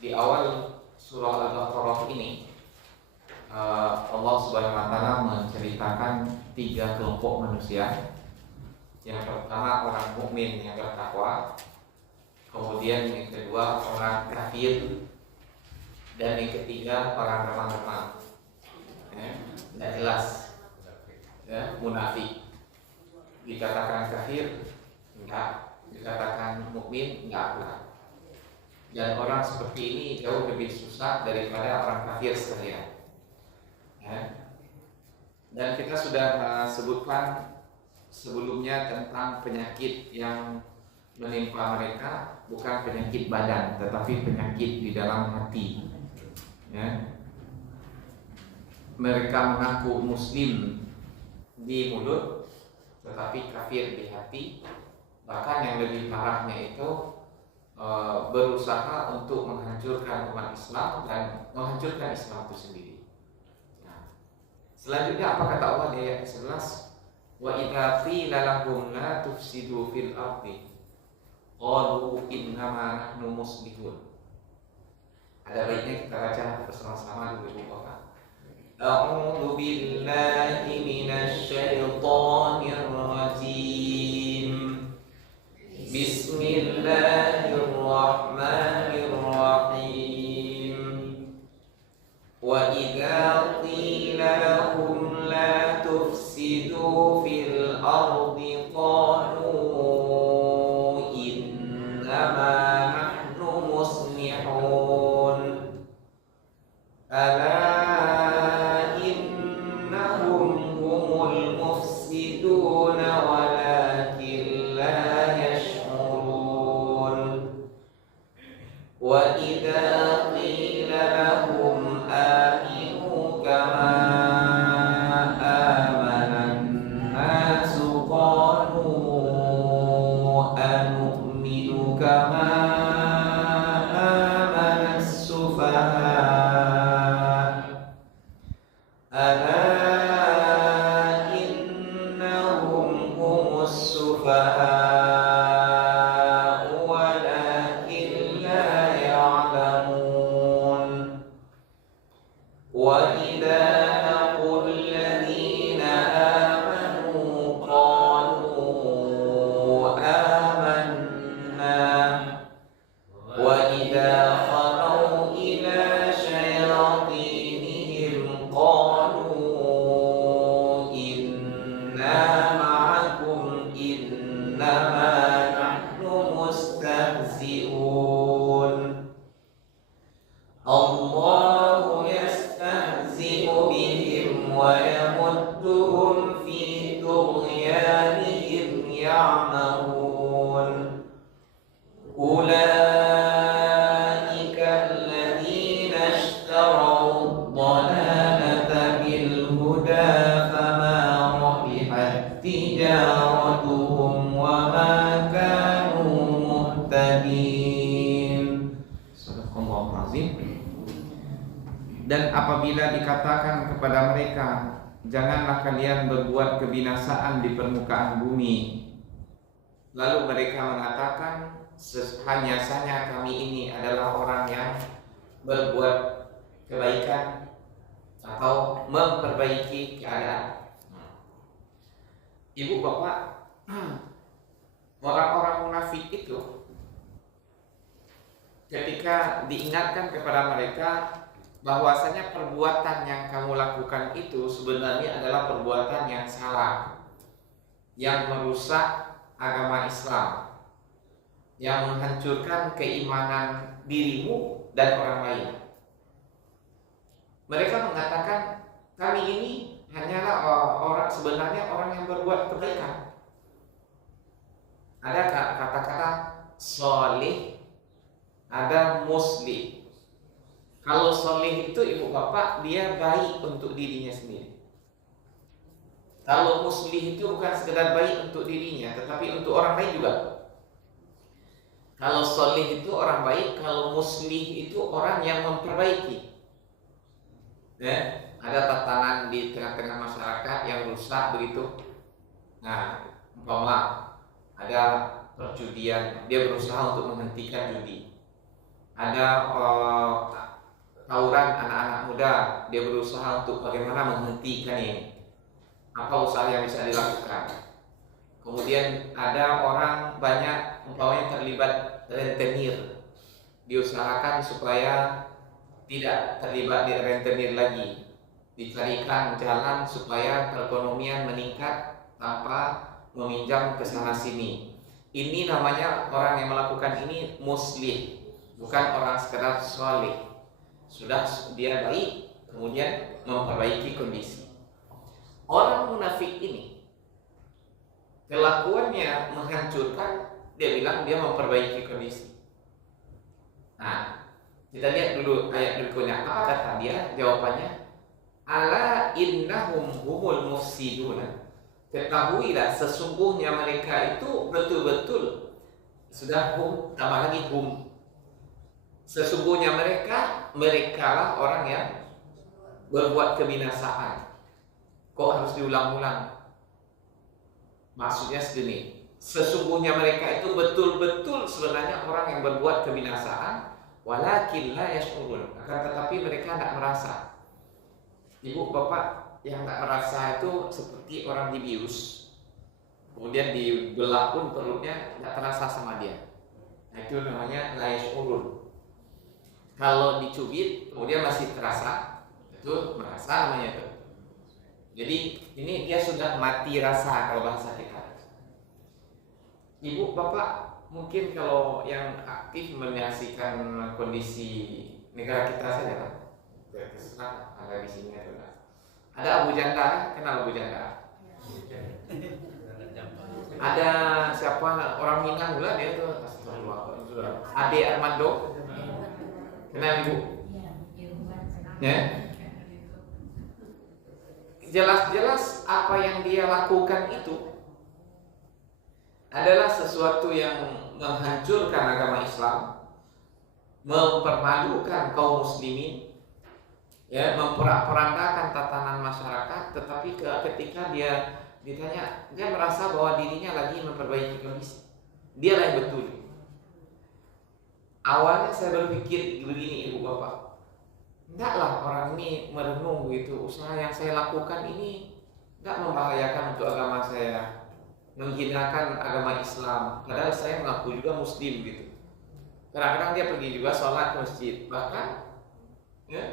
Di awal surah Al-Baqarah ini Allah Subhanahu wa taala menceritakan 3 kelompok manusia. Yang pertama orang mukmin yang bertakwa, kemudian yang kedua orang kafir, dan yang ketiga orang remang-remang. Tidak jelas, munafik. Dikatakan kafir enggak, dikatakan mukmin enggak pula. Dan orang seperti ini jauh lebih susah daripada orang kafir sekalian. Dan kita sudah sebutkan sebelumnya tentang penyakit yang menimpa mereka, bukan penyakit badan, tetapi penyakit di dalam hati. Mereka mengaku muslim di mulut, tetapi kafir di hati. Bahkan yang lebih parahnya itu berusaha untuk menghancurkan umat Islam dan menghancurkan Islam itu sendiri. Selanjutnya apa kata Allah di ayat 11? Wa idza qila lahum la tufsidu fil ardi qalu innama nahnu muslihun. Ada baiknya kita baca bersama-sama dulu Bapak. A'udzu billahi minasy syaithanir rajim. Bismillahirrahmanirrahim. Wa idza qila lahum la tufsidu fil ardi qalu innama nahnu muslihun. Ala innahum humul mufsiduna walakin la yash'urun. Wa idza qila lahum aminu kama amanan nasu qalu anu'minu kama amanas sufaha. Ala innahum humus sufaha walakin la ya'lamun. Wa idza laqul ladzina amanu qalu amanna. Wa idza khalau ila syayatinihim qalu inna ma'akum innama nahnu mustahzi'un. Allahu yastahzi'u bihim wa yamudduhum fi tughyanihim ya'mahun. Ulaika alladhina ishtaraw ad-dalalata bil huda fama rabihat tijaratuhum wa ma kanu muhtadin. Sadaqallahul azim. Dan apabila dikatakan kepada mereka, janganlah kalian berbuat kebinasaan di permukaan bumi, lalu mereka mengatakan, hanya saja kami ini adalah orang yang berbuat kebaikan atau memperbaiki keadaan. Ibu bapak, orang-orang munafik itu ketika diingatkan kepada mereka bahwasanya perbuatan yang kamu lakukan itu sebenarnya adalah perbuatan yang salah, yang merusak agama Islam, yang menghancurkan keimanan dirimu dan orang lain. Mereka mengatakan kami ini hanyalah sebenarnya orang yang berbuat kebaikan. Ada kata-kata solih, ada muslih. Kalau solih itu ibu bapak, dia baik untuk dirinya sendiri. Kalau muslih itu bukan sekedar baik untuk dirinya, tetapi untuk orang lain juga. Kalau solih itu orang baik, kalau muslih itu orang yang memperbaiki. Ada tatanan di tengah-tengah masyarakat yang rusak begitu. Nah, umpama ada perjudian, dia berusaha untuk menghentikan judi. ada tawuran anak-anak muda, dia berusaha untuk bagaimana menghentikan ini. Apa usaha yang bisa dilakukan? Kemudian ada orang banyak umpamanya terlibat rentenir, diusahakan supaya tidak terlibat di rentenir lagi, dicarikan jalan supaya perekonomian meningkat tanpa meminjam ke sana sini. Ini namanya orang yang melakukan ini muslih, bukan orang sekedar soleh. Sudah dia baik, kemudian memperbaiki kondisi. Orang munafik ini kelakuannya menghancurkan, dia bilang dia memperbaiki kondisi. Nah, kita lihat dulu ayat berikutnya. Apa kata dia? Jawabannya, ala innahum humul mufsiduna. Ketahuilah sesungguhnya mereka itu betul-betul, sudah hum tambah lagi hum. Sesungguhnya mereka lah orang yang berbuat kebinasaan. Kok harus diulang-ulang? Maksudnya segini, sesungguhnya mereka itu betul-betul sebenarnya orang yang berbuat kebinasaan, walakin la yash'urun, akan tetapi mereka tidak merasa. Ibu bapak yang tak merasa itu seperti orang dibius, kemudian dibelah pun perutnya tidak terasa sama dia. Nah, itu namanya la yash'urun. Kalau dicubit kemudian masih terasa, itu merasa namanya itu. Jadi ini dia sudah mati rasa kalau bahasa kita. Ibu bapak mungkin kalau yang aktif menyaksikan kondisi negara kita saja lah. Terserah ada di sini atau tidak. Ada Abu Janda, kenal Abu Janda? Ada siapa orang Minang pula dia tuh, Ade Armando. Kenal ibu? Ya. Jelas-jelas apa yang dia lakukan itu adalah sesuatu yang menghancurkan agama Islam, mempermalukan kaum muslimin, ya, memporak-porandakan tatanan masyarakat. Tetapi ketika dia ditanya, dia merasa bahwa dirinya lagi memperbaiki kondisi. Dia lah yang betul. Awalnya saya berpikir begini, ibu bapak, tidaklah orang ini merenung gitu, usaha yang saya lakukan ini tidak membahayakan untuk agama saya, menghinakan agama Islam, padahal saya mengaku juga muslim gitu. Kadang-kadang dia pergi juga sholat ke masjid, bahkan ya,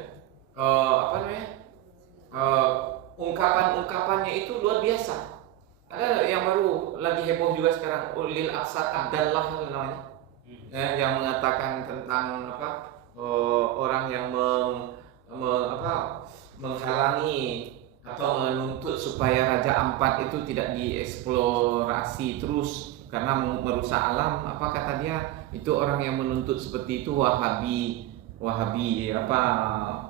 ungkapan-ungkapannya itu luar biasa. Ada yang baru lagi heboh juga sekarang, Ulil Aqsad Abdallah namanya, ya, yang mengatakan tentang orang yang menghalangi atau menuntut supaya Raja Ampat itu tidak dieksplorasi terus karena merusak alam. Apa kata dia? Itu orang yang menuntut seperti itu Wahabi apalah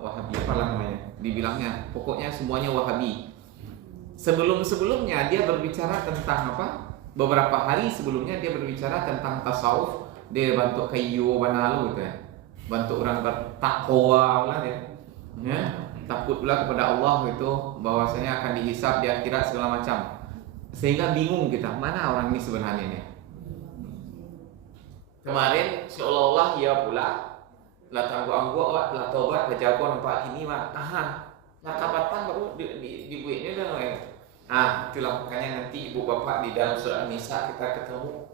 namanya, dibilangnya pokoknya semuanya Wahabi. Sebelumnya dia berbicara tentang apa? Beberapa hari sebelumnya dia berbicara tentang tasawuf. Dia bantu kayu banalu gitu ya, bantu orang bertakwa lah dia, ya, takutlah kepada Allah gitu, bahwasanya akan dihisab di akhirat segala macam. Sehingga bingung kita, mana orang ini sebenarnya nih. Kemarin seolah-olah ia pula lah tangguh-angguh lah tobat kejago nampak ini mah, lah kapatan baru dibuatnya dah. Itulah makanya nanti ibu bapak di dalam surah Nisa kita ketemu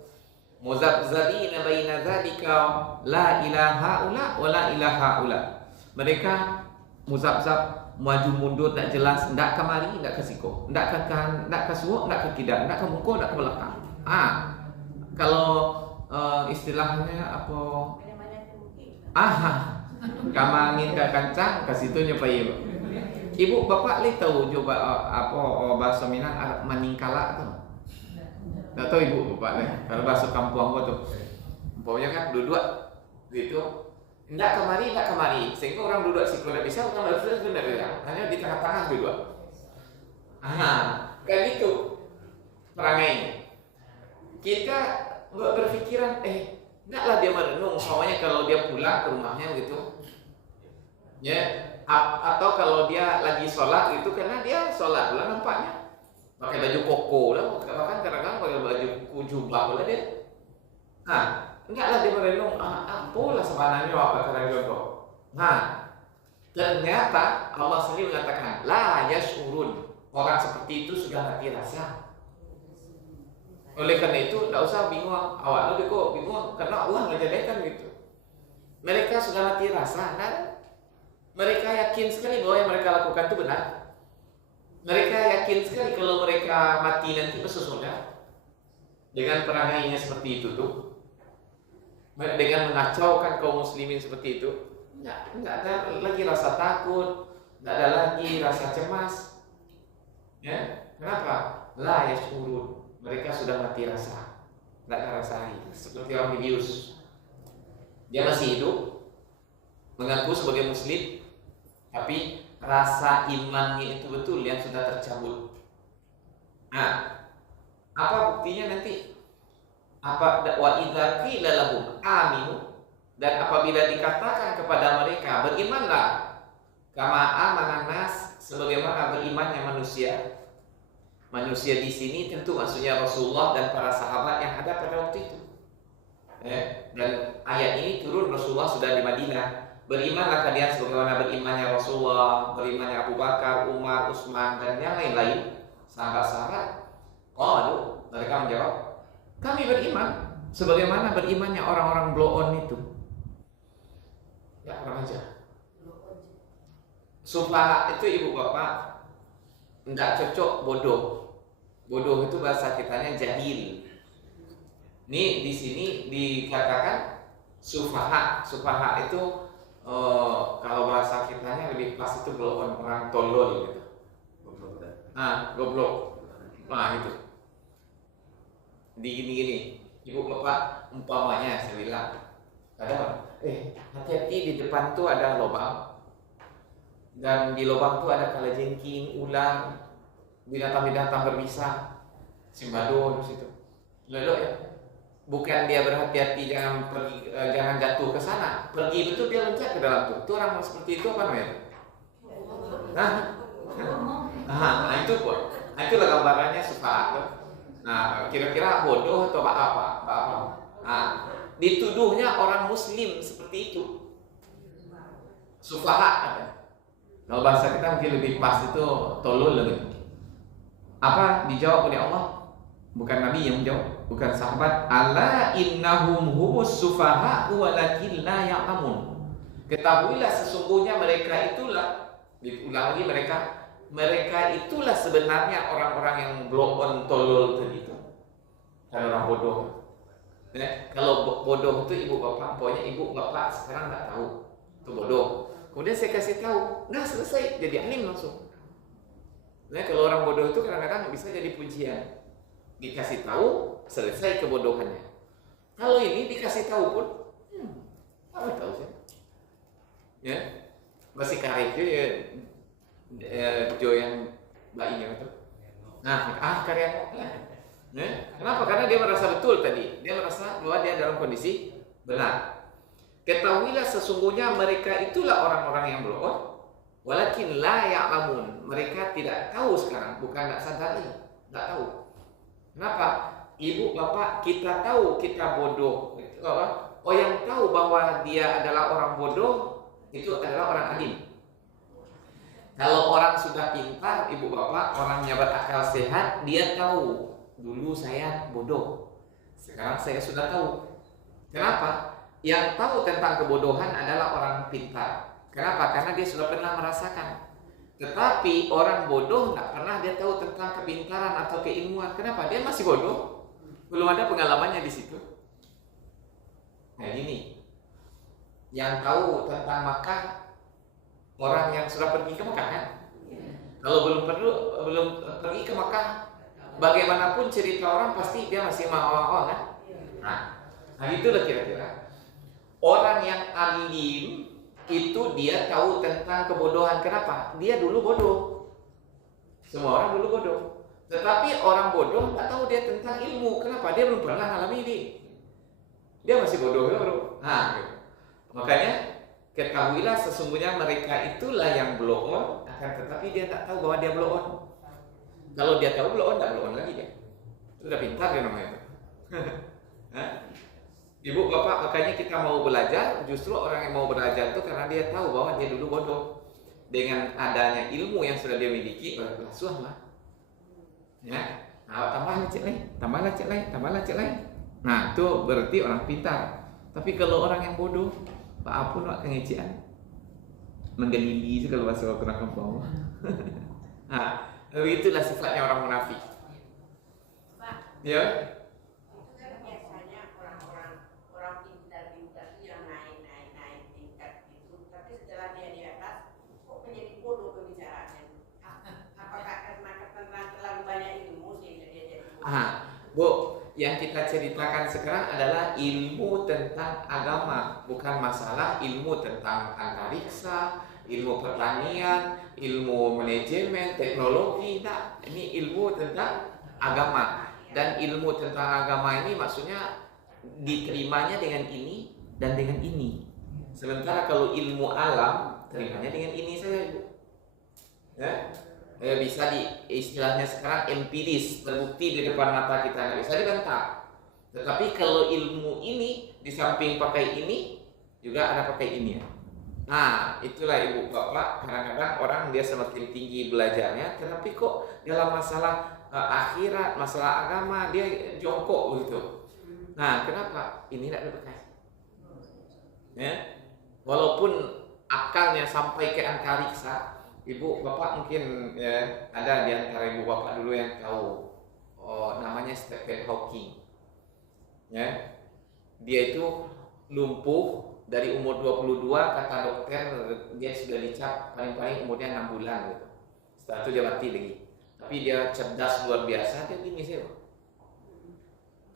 muzabzabina baina dzalika la ilaha ula wa la ilaha ula. Mereka muzabzab, maju mundur, tak jelas, ndak kemari, ndak ke siko, ndak ke kan, ndak ke suuk, ndak ke kidal, ndak ke muka, ndak ke belakang. Kalau istilahnya apa? Kamangin ke kancang, ke situ nyopai. Ibu bapak li tahu coba bahasa Minang maningkala tuh. Nggak tahu ibu bapak nih, kalau bahasa kampung gua tuh, pokoknya kan duduk gitu, ndak kemari, sehingga orang duduk sih kalau bisa, orang duduk benar ya, hanya di tengah-tengah duduk. Kayak gitu perangainya. Kita nggak berpikiran, ndaklah dia merenung, pokoknya kalau dia pulang ke rumahnya gitu, ya, atau kalau dia lagi sholat gitu, karena dia sholat lah nampaknya. Pakai baju koko lah, bahkan kadang-kadang pakai baju jubah lah dia. enggaklah dia merenung, apalah sebenarnya apa kata contoh. Nah, ternyata Allah sendiri mengatakan, la yashurun. Orang seperti itu sudah mati rasa. Oleh karena itu, tidak usah bingung. Awak lu kok bingung karena Allah menjadikan gitu. Mereka sudah mati rasa dan mereka yakin sekali bahwa yang mereka lakukan itu benar. Mereka yakin sekali kalau mereka mati nanti masuk surga. Dengan perangainya seperti itu tuh, dengan mengacaukan kaum muslimin seperti itu, enggak ada lagi rasa takut, enggak ada lagi rasa cemas. Ya, kenapa? La yashurun. Mereka sudah mati rasa, enggak ada rasa lagi. Seperti orang dibius, dia masih hidup, mengaku sebagai muslim, tapi rasa imannya itu betul yang sudah tercabut. Nah, apa buktinya nanti? Apa wa idza qila lahum aminu, dan apabila dikatakan kepada mereka berimanlah, kama amanan nas, sebagaimana berimannya manusia. Manusia di sini tentu maksudnya Rasulullah dan para sahabat yang ada pada waktu itu. Dan ayat ini turun Rasulullah sudah di Madinah. Berimanlah kalian sebagaimana berimannya Rasulullah, berimannya Abu Bakar, Umar, Utsman dan yang lain-lain sahabat-sahabat. Qalu, mereka menjawab, kami beriman sebagaimana berimannya orang-orang blow-on itu. Ya, orang aja. Sumpah itu ibu bapak enggak cocok bodoh. Bodoh itu bahasa kitanya jahil. Nih di sini dikatakan sufaha. Sufaha itu kalau bahasa kitanya lebih pas itu blow-on, orang tolol gitu. Goblok. Nah itu. Di gini-gini, ibu bapak umpamanya saya bilang, hati-hati di depan tuh ada lubang, dan di lubang tuh ada kalajengking, ular, binatang-binatang berbisa, simbadon di situ. Lalu ya, bukan dia berhati-hati jangan pergi, jangan jatuh ke sana, pergi betul dia loncat ke dalam tuh. Itu orang seperti itu apa namanya? Nah itu pun, itulah gambarannya sufaha. Nah, kira-kira bodoh atau apa? Nah, dituduhnya orang muslim seperti itu. Sufaha. Kalau bahasa kita mungkin lebih pas itu tolol lebih. Apa dijawab oleh Allah? Bukan Nabi yang menjawab, bukan sahabat. Ala innahum humus sufaha walakin la ya'lamun. Ketahuilah sesungguhnya mereka itulah, diulang lagi mereka itulah sebenarnya orang-orang yang blow-on tolol tadi itu. Kan orang bodoh. Ya, kalau bodoh itu ibu bapak, pokoknya ibu bapak sekarang nggak tahu itu bodoh. Kemudian saya kasih tahu, nah selesai jadi alim langsung. Nah kalau orang bodoh itu kadang-kadang bisa jadi pujian. Dikasih tahu, selesai kebodohannya. Kalau ini dikasih tahu pun, apa tahu sih? Ya, masih karek ya. Jo yang bayinya itu. Nah, karya. Kenapa? Karena dia merasa betul tadi. Dia merasa bahwa dia dalam kondisi benar. Ketahuilah sesungguhnya mereka itulah orang-orang yang blow-on, walakin la ya'lamun. Mereka tidak tahu sekarang, bukan tidak sadari, tidak tahu. Kenapa? Ibu bapak kita tahu kita bodoh. Oh yang tahu bahwa dia adalah orang bodoh itu adalah orang alim. Kalau orang sudah pintar, ibu bapak, orangnya berakal sehat, dia tahu dulu saya bodoh, sekarang saya sudah tahu. Kenapa? Yang tahu tentang kebodohan adalah orang pintar. Kenapa? Karena dia sudah pernah merasakan. Tetapi orang bodoh nggak pernah dia tahu tentang kepintaran atau keilmuan. Kenapa? Dia masih bodoh, belum ada pengalamannya di situ. Nah ini yang tahu tentang Makkah, orang yang sudah pergi ke Makkah kan? Kalau belum pergi ke Makkah, bagaimanapun cerita orang pasti dia masih mau kan? Nah itulah kira-kira orang yang alim itu dia tahu tentang kebodohan. Kenapa? Dia dulu bodoh. Semua orang dulu bodoh. Tetapi orang bodoh nggak tahu dia tentang ilmu. Kenapa? Dia belum pernah alami ini. Dia masih bodoh baru. Nah, gitu. Makanya ketahuilah sesungguhnya mereka itulah yang blow on, akan tetapi dia tak tahu bahwa dia blow on. Kalau dia tahu blow on, tak blow on lagi dia. Sudah pintar dia namanya itu. Ibu bapak, makanya kita mau belajar. Justru orang yang mau belajar itu karena dia tahu bahwa dia dulu bodoh. Dengan adanya ilmu yang sudah dia miliki, berasuh lah. Ya, nah, tambahlah cek lain, tambahlah cek lain, tambahlah cek lain. Nah, itu berarti orang pintar. Tapi kalau orang yang bodoh, apa pun nak kengecian, menggelili kalau bahasa orang kampung. Nah, itulah sifatnya orang munafik. Ya. Bu, yang kita ceritakan sekarang adalah ilmu tentang agama, bukan masalah ilmu tentang antariksa, ilmu pertanian, ilmu manajemen, teknologi. Nah, ini ilmu tentang agama. Dan ilmu tentang agama ini maksudnya diterimanya dengan ini dan dengan ini. Sementara kalau ilmu alam, terimanya dengan ini saja, Bu. Ya? Bisa istilahnya sekarang empiris, terbukti di depan mata kita, nggak bisa dibantah. Tetapi kalau ilmu ini di samping pakai ini juga ada pakai ini ya. Nah, itulah ibu bapak, kadang-kadang orang dia semakin tinggi belajarnya, tetapi kok dalam masalah akhirat, masalah agama dia jongkok begitu. Nah, kenapa? Ini tidak dipakai. Ya, walaupun akalnya sampai ke antariksa. Ibu bapak mungkin ya, ada di antara ibu bapak dulu yang tahu, namanya Stephen Hawking. Ya, dia itu lumpuh dari umur 22, kata dokter dia sudah dicap paling-paling umurnya 6 bulan gitu. Setelah itu dia mati lagi. Tapi dia cerdas luar biasa, dia gini sih.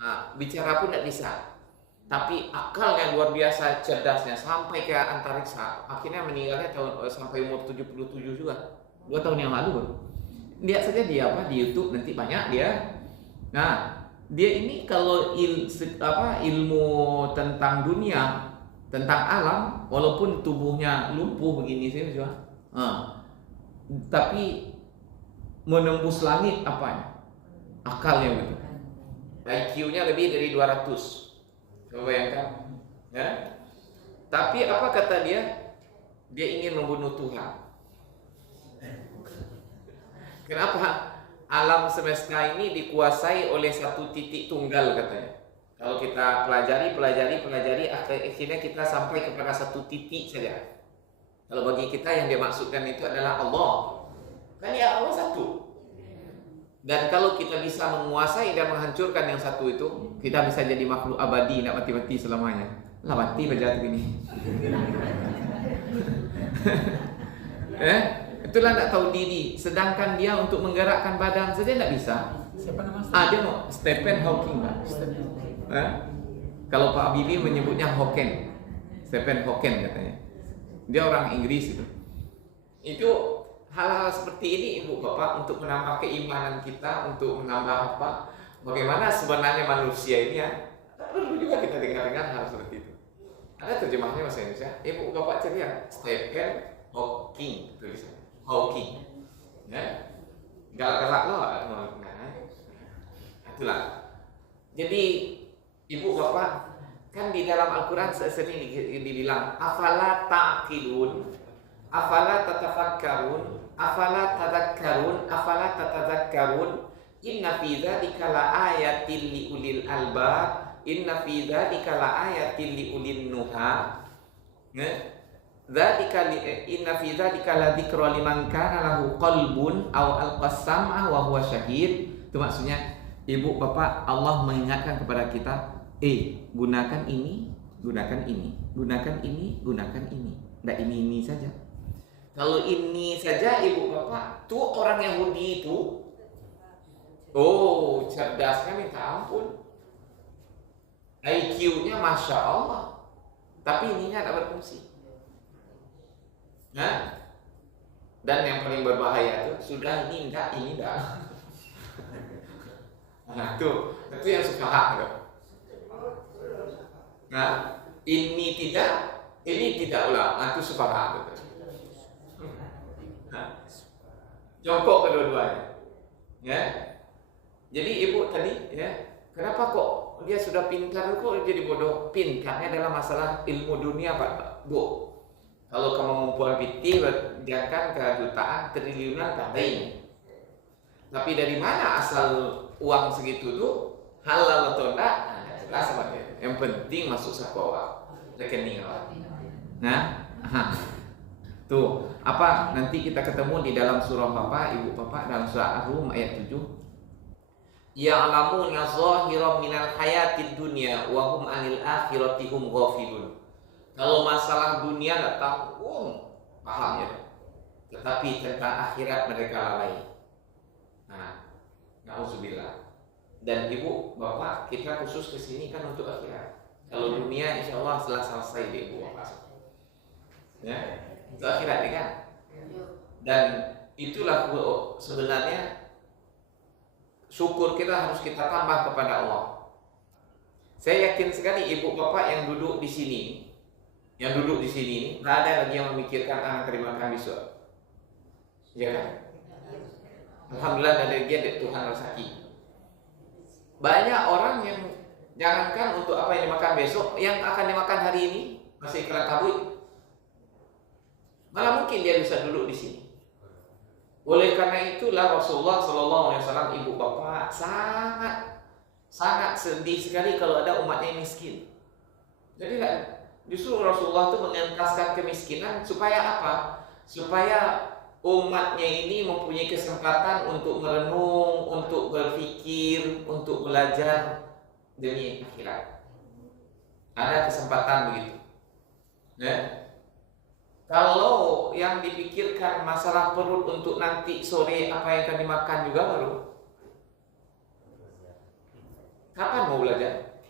Nah, bicara pun tidak bisa. Tapi akal yang luar biasa cerdasnya sampai ke antariksa. Akhirnya meninggalnya sampai umur 77 juga. 2 tahun yang lalu. Lihat saja dia di YouTube nanti banyak dia. Nah, dia ini kalau ilmu tentang dunia, tentang alam, walaupun tubuhnya lumpuh begini sih, tapi menembus langit apanya? Akalnya begitu. IQ-nya lebih dari 200. Coba bayangkan, ya. Tapi apa kata dia? Dia ingin membunuh Tuhan. Kenapa? Alam semesta ini dikuasai oleh satu titik tunggal katanya. Kalau kita pelajari, akhirnya kita sampai kepada satu titik saja. Kalau bagi kita yang dia maksudkan itu adalah Allah. Kan ya Allah satu. Dan kalau kita bisa menguasai dan menghancurkan yang satu itu, kita bisa jadi makhluk abadi, tidak mati-mati selamanya. Lah mati baca begini. Itulah tidak tahu diri. Sedangkan dia untuk menggerakkan badan saja tidak bisa. Siapa nama? Dia mau Stephen Hawking, Pak. Kalau Pak Habibie menyebutnya Hawking, Stephen Hawking katanya. Dia orang Inggris itu. Itu hal-hal seperti ini ibu bapak untuk menambah keimanan kita, untuk menambah apa? Bagaimana sebenarnya manusia ini ya? Perlu juga kita dengar-dengar hal seperti itu. Ada terjemahnya bahasa Indonesia. Ibu bapak ceria, Stephen Hawking tulisannya. Hawking, ya, galak-galak loh. Nah, itulah. Jadi ibu bapak kan di dalam Al-Quran sering dibilang afala ta'qilun, afala tatafakkarun, afala tadhakkarun, afala tatadzakkarun, inna fi dzalika laayatil liulil albab, inna fi dzalika laayatil liulin nuha. Dzalika inna fi dzalika ladzikra liman kana lahu qalbun aw alqasam'a wa huwa syahid. Itu maksudnya ibu bapak, Allah mengingatkan kepada kita, gunakan ini, gunakan ini, gunakan ini, gunakan ini. Tidak ini saja. Kalau ini saja ibu bapak, tuh orang Yahudi itu, cerdasnya minta ampun, IQ-nya masya Allah, tapi ininya tidak berfungsi. Nah, dan yang paling berbahaya itu sudah ini enggak, ini enggak. Nah, itu yang suka hak loh. Nah, ini tidak ulah, itu suka hak gitu. Jongkok kedua-duanya, ya. Jadi ibu tadi, ya, Kenapa kok dia sudah pintar kok jadi bodoh? Pintarnya adalah masalah ilmu dunia, Pak Bu. Kalau kamu ngumpul PT, jangan kejutaan triliunan kadang. Tapi dari mana asal uang segitu tuh? Halal atau enggak? Nah, jelas apa dia. Yang penting masuk sekolah rekening Allah. Nah, tuh apa nanti kita ketemu di dalam surah Bapak, Ibu Bapak dalam surah Ar-Rum ayat 7. Ya'lamuna zahiran minal hayatid dunya wa hum 'anil akhirati hum ghafilun. Kalau masalah dunia enggak tahu, paham ya. Tetapi tentang akhirat mereka lalai. Nah, na'udzubillah. Dan Ibu, Bapak, kita khusus ke sini kan untuk akhirat. Kalau dunia insya Allah setelah selesai di Ibu Bapak. Ya, untuk akhirat ya kan. Dan itulah sebenarnya syukur kita harus kita tambah kepada Allah. Saya yakin sekali Ibu Bapak yang duduk di sini, nggak ada lagi yang memikirkan anak terima makan besok. Ya kan? Alhamdulillah dari dia Tuhan rezeki. Banyak orang yang jangankan untuk apa yang dimakan besok, yang akan dimakan hari ini masih kelar kabut. Malah mungkin dia bisa duduk di sini. Oleh karena itulah Rasulullah SAW, Ibu Bapak sangat sedih sekali kalau ada umatnya yang miskin. Jadi justru Rasulullah itu mengentaskan kemiskinan supaya apa? Supaya umatnya ini mempunyai kesempatan untuk merenung, untuk berpikir, untuk belajar demi akhirat. Ada kesempatan begitu. Ya. Kalau yang dipikirkan masalah perut untuk nanti sore apa yang akan dimakan juga baru. Kapan mau belajar?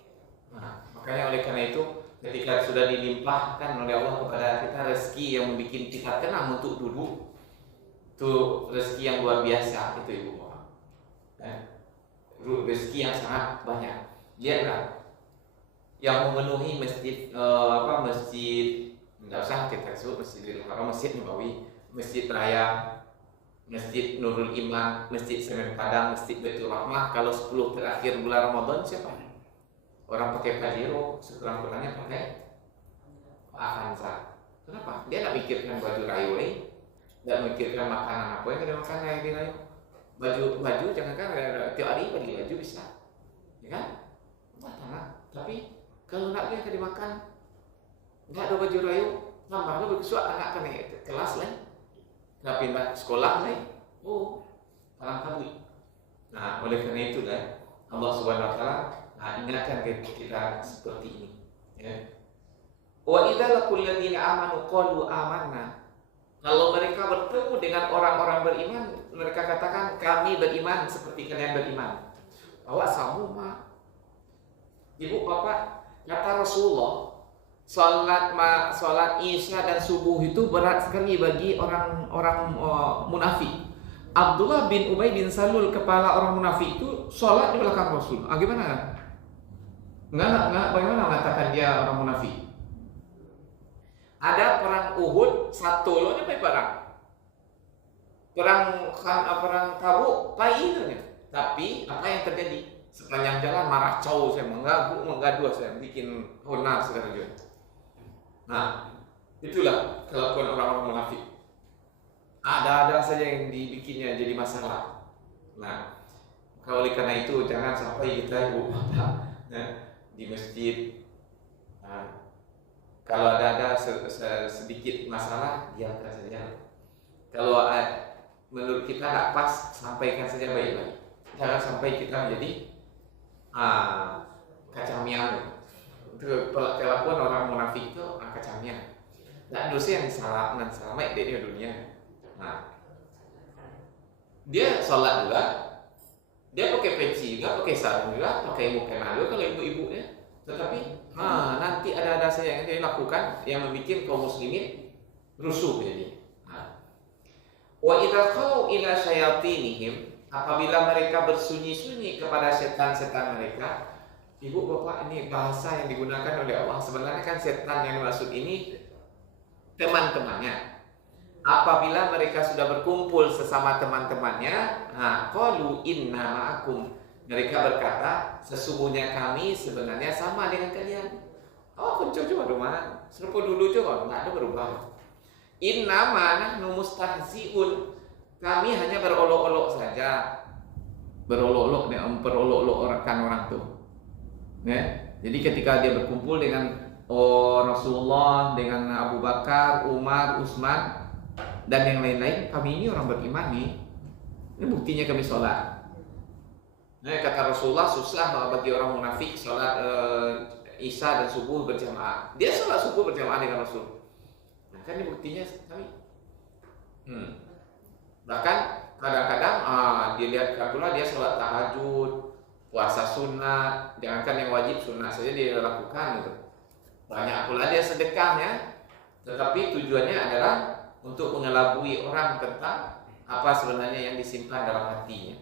Nah, makanya oleh karena itu ketika sudah dilimpahkan oleh Allah kepada kita rezeki yang membuat kita tenang untuk duduk, itu rezeki yang luar biasa itu Ibu Bapak. Rezeki yang sangat banyak. Lihatlah yang memenuhi masjid masjid, nggak usah kita sebut Masjidil Haram, Masjid Nabawi, Masjid Raya, Masjid Nurul Iman, Masjid Semen Padang, Masjid Baitul Rahmah. Kalau 10 terakhir bulan Ramadan siapa? Orang pakai pajero, sekurang-kurangnya pakai Avanza. Kenapa? Dia nggak mikirkan baju rayu nih, nggak mikirkan makanan apa yang dia makan kayak di rayu. Baju jangan kan tiap hari bagi baju bisa, ya kan? Tapi kalau nggak dia dimakan, nggak ada baju rayu, tambahnya berkesuat anak kan kelas lain, nggak pindah sekolah lain, kalang kabut. Nah, oleh karena itu kan Allah Subhanahu Wa Taala ingatkan kita seperti ini. Ya. Wa idza laqul ladzina amanu qalu amanna. Kalau mereka bertemu dengan orang-orang beriman, mereka katakan kami beriman seperti kalian beriman. Bahwa sama. Ibu Bapak, kata Rasulullah, salat Isya dan subuh itu berat sekali bagi orang-orang munafik. Abdullah bin Ubay bin Salul, kepala orang munafik itu salat di belakang Rasul. Gimana kan? Enggak, bagaimana mengatakan dia orang munafik? Ada perang Uhud, satu loh dia perang. Perang Tabuk, pahitnya. Tapi apa yang terjadi? Sepanjang jalan marah cau saya, menggadu saya, bikin onar segala juga. Nah, itulah kelakuan orang-orang munafik. Ada saja yang dibikinnya jadi masalah. Nah, kalau oleh karena itu jangan sampai kita Ibu Bapak di masjid. Nah, kalau ada sedikit masalah, diamkan saja. Kalau menurut kita tidak pas, sampaikan saja baik-baik. Jangan sampai kita menjadi kacamian. Itu kelakuan orang munafik itu kacamian. Dan dosa yang salah dan selamat di dunia. Nah, dia sholat juga, dia pakai peci juga, pakai sarung juga, pakai mukena juga kalau ibu-ibunya. Tetapi nanti ada saja yang dia lakukan yang membuat kaum muslimin rusuh jadi. Wa idza qalu ila syayatinihim, apabila mereka bersunyi-sunyi kepada setan-setan mereka. Ibu Bapak, ini bahasa yang digunakan oleh Allah. Sebenarnya kan setan yang dimaksud ini teman-temannya. Apabila mereka sudah berkumpul sesama teman-temannya, qalu inna ma'akum, Mereka berkata, sesungguhnya kami sebenarnya sama dengan kalian. Oh, kunci cuma rumah. Serupa dulu juga, nggak ada berubah. Innama nahnu mustahzi'un. Kami hanya berolok-olok saja. Berolok-olok, memperolok-olok orang tuh. Ya. Jadi ketika dia berkumpul dengan Rasulullah, dengan Abu Bakar, Umar, Utsman, dan yang lain-lain, kami ini orang beriman nih. Ini buktinya kami sholat. Nah, kata Rasulullah, susah bagi orang munafik sholat Isya dan subuh berjamaah. Dia sholat subuh berjamaah dengan Rasul. Nah, kan ini buktinya kami. Bahkan kadang-kadang dilihat pula dia sholat tahajud, puasa sunat, jangankan yang wajib sunat saja dia lakukan gitu. Banyak pula dia sedekahnya, tetapi tujuannya adalah untuk mengelabui orang tentang apa sebenarnya yang disimpan dalam hatinya.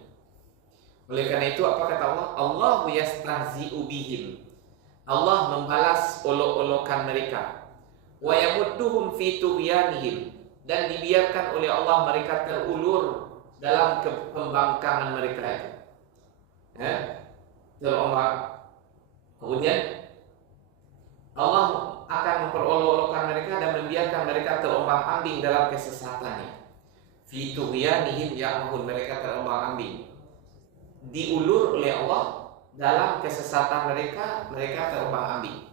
Oleh karena itu apa kata Allah? Allahu yastahzi'u bihim. Allah membalas olok-olokan mereka. Wa yamudduhum fi tughyanihim, dan dibiarkan oleh Allah mereka terulur dalam pembangkangan mereka itu. Terombang. Kemudian Allah akan memperolok-olokkan mereka dan membiarkan mereka terombang-ambing dalam kesesatannya. Fi tughyanihim ya'mahun, mereka terombang-ambing. Diulur oleh Allah dalam kesesatan mereka, mereka terombang-ambing.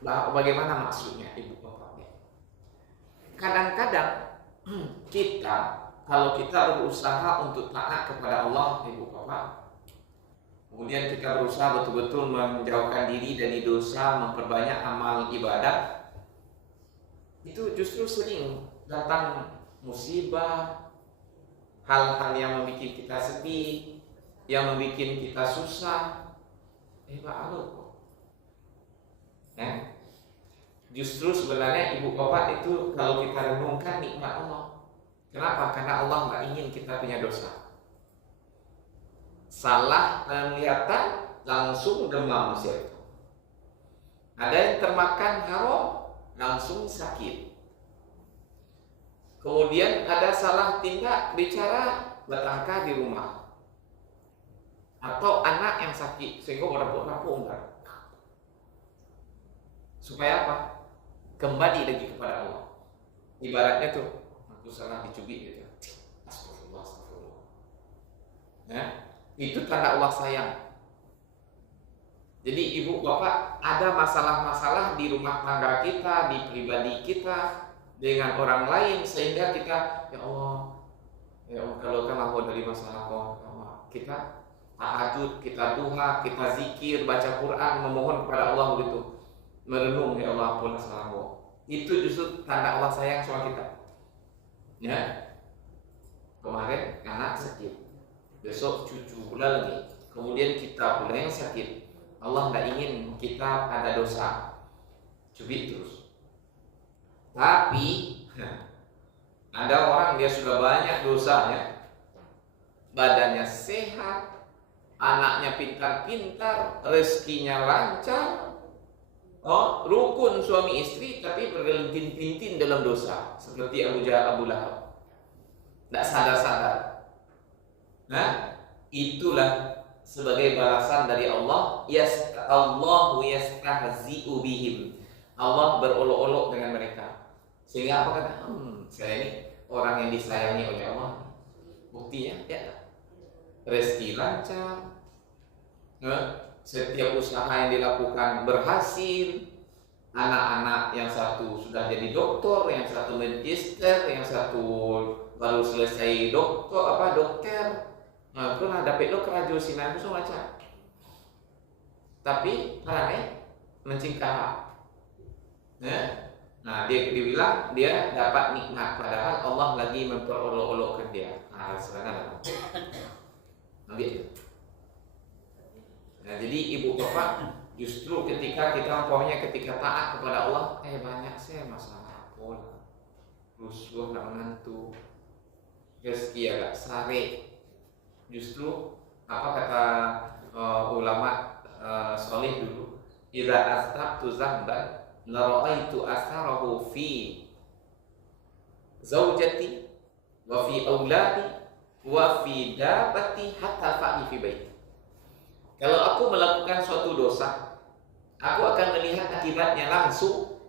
Bagaimana maksudnya ibu bapak? Kadang-kadang kalau kita berusaha untuk taat kepada Allah, ibu bapak, kemudian kita berusaha betul-betul menjauhkan diri dari dosa, memperbanyak amal ibadah, itu justru sering datang musibah, hal-hal yang membuat kita sedih, yang membuat kita susah. Justru sebenarnya ibu bapak itu kalau kita renungkan nikmat Allah. Kenapa? Karena Allah nggak ingin kita punya dosa. Salah penglihatan langsung demam itu. Ada yang termakan haram langsung sakit. Kemudian ada salah tindak bicara bertengkar di rumah. Atau anak yang sakit sehingga merapuk-rapuk enggak. Supaya apa? Kembali lagi kepada Allah. Ibaratnya tuh, aku salah dicubit gitu. Astagfirullah, astagfirullah. Ya, itu tanda Allah sayang. Jadi ibu bapak, ada masalah-masalah di rumah tangga kita, di pribadi kita, dengan orang lain, sehingga kita, ya Allah, kalau kan aku dari masalah kita tahajud, kita duha, kita zikir, baca Quran, memohon kepada Allah begitu. Merenung, ya Allah ampun salahku. Itu justru tanda Allah sayang sama kita. Ya. Kemarin anak sakit, besok cucu pula lagi, kemudian kita pula yang sakit. Allah tidak ingin kita ada dosa, cubit terus. Tapi ada orang dia sudah banyak dosanya, badannya sehat, anaknya pintar-pintar, rezekinya lancar. Rukun suami istri tapi bergelintin-gelintin dalam dosa, seperti Abu Lahab. Tidak sadar-sadar. Nah, itulah sebagai balasan dari Allah. Allahu yastahzi'u bihim. Allah berolok-olok dengan mereka. Sehingga apa kata? Saya ini orang yang disayangi oleh Allah. Buktinya ya, rezeki lancar. Setiap usaha yang dilakukan berhasil. Anak-anak yang satu sudah jadi doktor, yang satu magister, yang satu baru selesai dokter. Pernah dapat lo kerja sinar itu macam. Tapi caranya mencingkah. Nah, dia dibilang dia dapat nikmat, padahal Allah lagi memperolok-olokkan dia. Sebenarnya ambil. Nah, jadi ibu bapak, justru ketika kita taat kepada Allah, banyak saya masalah pola, rusuh nak menantu, rezeki agak sare. Justru apa kata ulama soleh dulu, idza astabtu zamban la ra'aitu atharahu fi zaujati wa fi auladi wa fi dabati hatta fa'i fi baiti. Kalau aku melakukan suatu dosa, aku akan melihat akibatnya langsung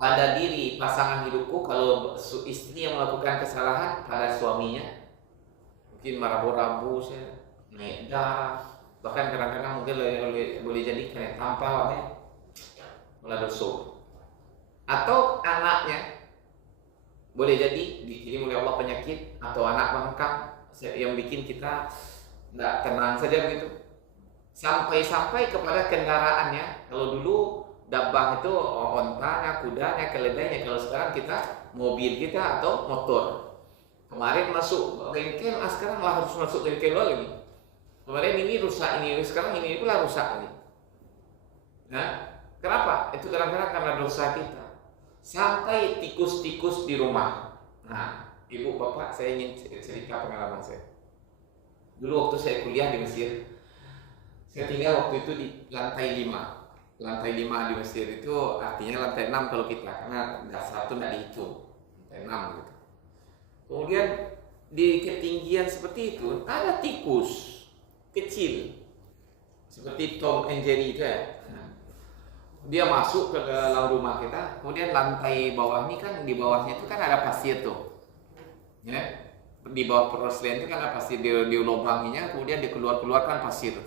pada diri pasangan hidupku. Kalau istri yang melakukan kesalahan pada suaminya, mungkin marabu-rabu, naik darah, bahkan kadang-kadang mungkin boleh jadi kena tampar, malah dosa. Atau anaknya boleh jadi dikirim oleh Allah penyakit, atau anak bangkang yang bikin kita tidak tenang saja begitu. Sampai kepada kendaraannya. Kalau dulu dabah itu ontanya, kudanya, keledainya. Kalau sekarang kita mobil kita atau motor. Kemarin masuk bengkel, sekarang lah harus masuk bengkel lagi. Kemarin ini rusak ini, sekarang ini pula rusak ini. Nah, kenapa? Itu kadang-kadang karena dosa kita. Sampai tikus-tikus di rumah. Nah, ibu bapak, saya ingin cerita pengalaman saya. Dulu waktu saya kuliah di Mesir, saya tinggal waktu itu di lantai 5. Lantai 5 di Mesir itu artinya lantai 6 kalau kita, karena dasar itu tidak dihitung. Lantai 6 gitu. Kemudian di ketinggian seperti itu ada tikus kecil seperti Tom and Jerry itu ya. Dia masuk ke dalam rumah kita. Kemudian lantai bawah ini kan, di bawahnya itu kan ada pasir tuh ya. Di bawah peroslian itu kan ada pasir, di lubanginya kemudian dikeluarkan pasir.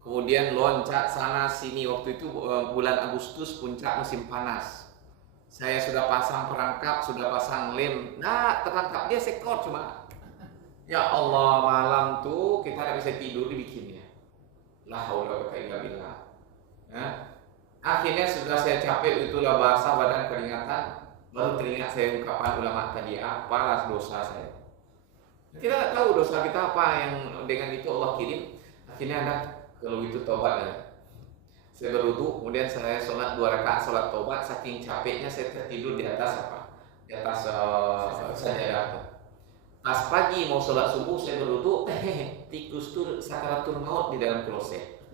Kemudian loncat sana sini. Waktu itu bulan Agustus, puncak musim panas. Saya sudah pasang perangkap, sudah pasang lem, nah tertangkap dia sekor cuma. Ya Allah, malam tuh kita tidak bisa tidur dibikinnya. La haula wala quwwata illa billah. Akhirnya sudah saya capek, itulah basah badan keringatan, baru teringat saya ungkapan ulama tadi, apalah dosa saya. Kita tidak tahu dosa kita apa yang dengan itu Allah kirim. Akhirnya ada, kalau itu tobat ya. Saya berwudu, kemudian saya sholat 2 rakaat sholat tobat. Saking capeknya saya tertidur di atas apa? Di atas sajadah. Pas pagi mau sholat subuh saya berwudu, tikus tuh sakaratul maut di dalam kloset.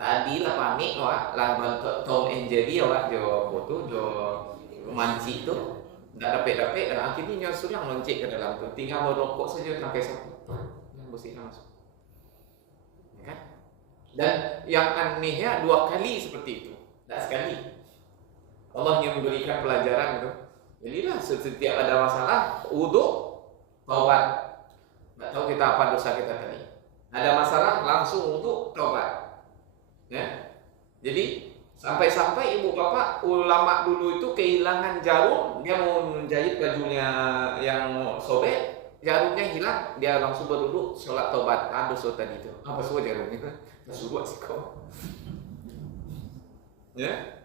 Tadi lah panik, wah, lah Tom and Jerry, wah, jo foto, jo manci itu, nggak dapet, dan akhirnya sudah lonceng ke dalam tuh. Tinggal merokok saja sampai satu, yang bersihnya masuk. Dan yang anehnya 2 kali seperti itu, tidak sekali. Allah yang memberikan pelajaran itu. Jadilah setiap ada masalah, wudu, taubat. Tidak tahu kita apa dosa kita tadi. Ada masalah langsung wudu, taubat. Ya. Jadi sampai-sampai ibu bapak ulama dulu itu kehilangan jarum, dia mau menjahit bajunya yang sobek, jarumnya hilang, dia langsung berwudu, sholat taubat. Dosa tadi itu. Apa semua jarumnya? Suruh sih kau. Ya.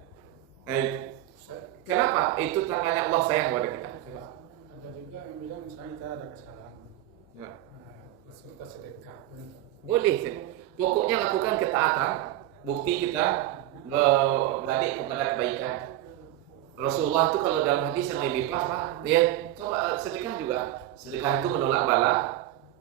Kenapa? Itu tangannya Allah sayang kepada kita. Ada juga yang bilang misalnya kita ada kesalahan. Ya. Langsung kita sedekah. Boleh sih. Pokoknya lakukan ketaatan. Bukti kita beradik kepada kebaikan. Rasulullah itu kalau dalam hadis yang lebih pas, Pak, dia coba sedekah juga. Sedekah itu menolak bala,